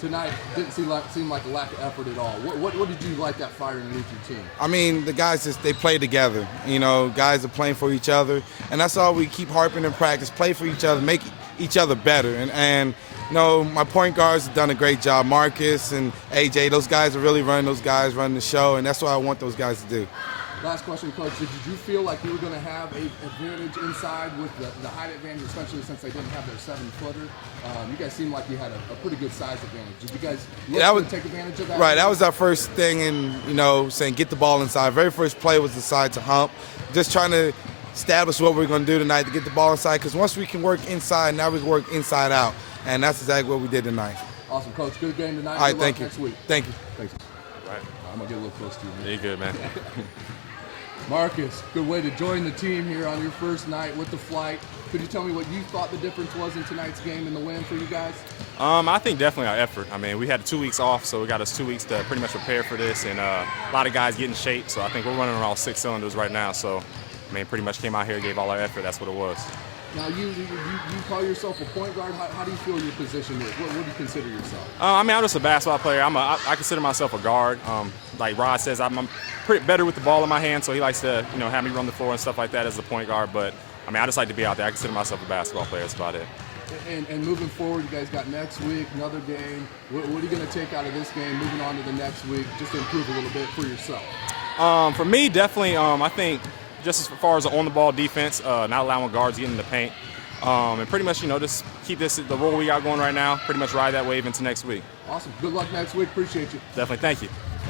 Tonight didn't seem like a lack of effort at all. What did you like that fire underneath your team? I mean, the guys they play together. You know, guys are playing for each other, and that's all we keep harping in practice. Play for each other, make each other better. And you know, my point guards have done a great job. Marcus and AJ, those guys are really running the show, and that's what I want those guys to do. Last question, Coach. Did you feel like you were going to have an advantage inside with the height advantage, especially since they didn't have their 7-footer? You guys seemed like you had a pretty good size advantage. Did you guys look to take advantage of that? Right, that was our first thing in, you know, saying get the ball inside. Very first play was the side to hump. Just trying to establish what we're going to do tonight to get the ball inside, because once we can work inside, now we can work inside out. And that's exactly what we did tonight. Awesome, Coach. Good game tonight. All right, good thank luck you. Next week. Thank you. Thanks. All right. I'm going to get a little close to you, man. You're good, man. Marcus, good way to join the team here on your first night with the Flite. Could you tell me what you thought the difference was in tonight's game and the win for you guys? I think definitely our effort. I mean, we had 2 weeks off, so we got us 2 weeks to pretty much prepare for this, and a lot of guys get in shape, so I think we're running on all 6 cylinders right now. So, I mean, pretty much came out here, gave all our effort. That's what it was. Now, you call yourself a point guard. How do you feel your position is? What do you consider yourself? I mean, I'm just a basketball player. I consider myself a guard. Like Rod says, I'm pretty better with the ball in my hand, so he likes to, you know, have me run the floor and stuff like that as a point guard. But I mean, I just like to be out there. I consider myself a basketball player. That's about it. And moving forward, you guys got next week, another game. What are you going to take out of this game, moving on to the next week, just to improve a little bit for yourself? For me, definitely, I think just as far as the on-the-ball defense, not allowing guards to get in the paint. And pretty much, you know, just keep the role we got going right now, pretty much ride that wave into next week. Awesome. Good luck next week. Appreciate you. Definitely. Thank you.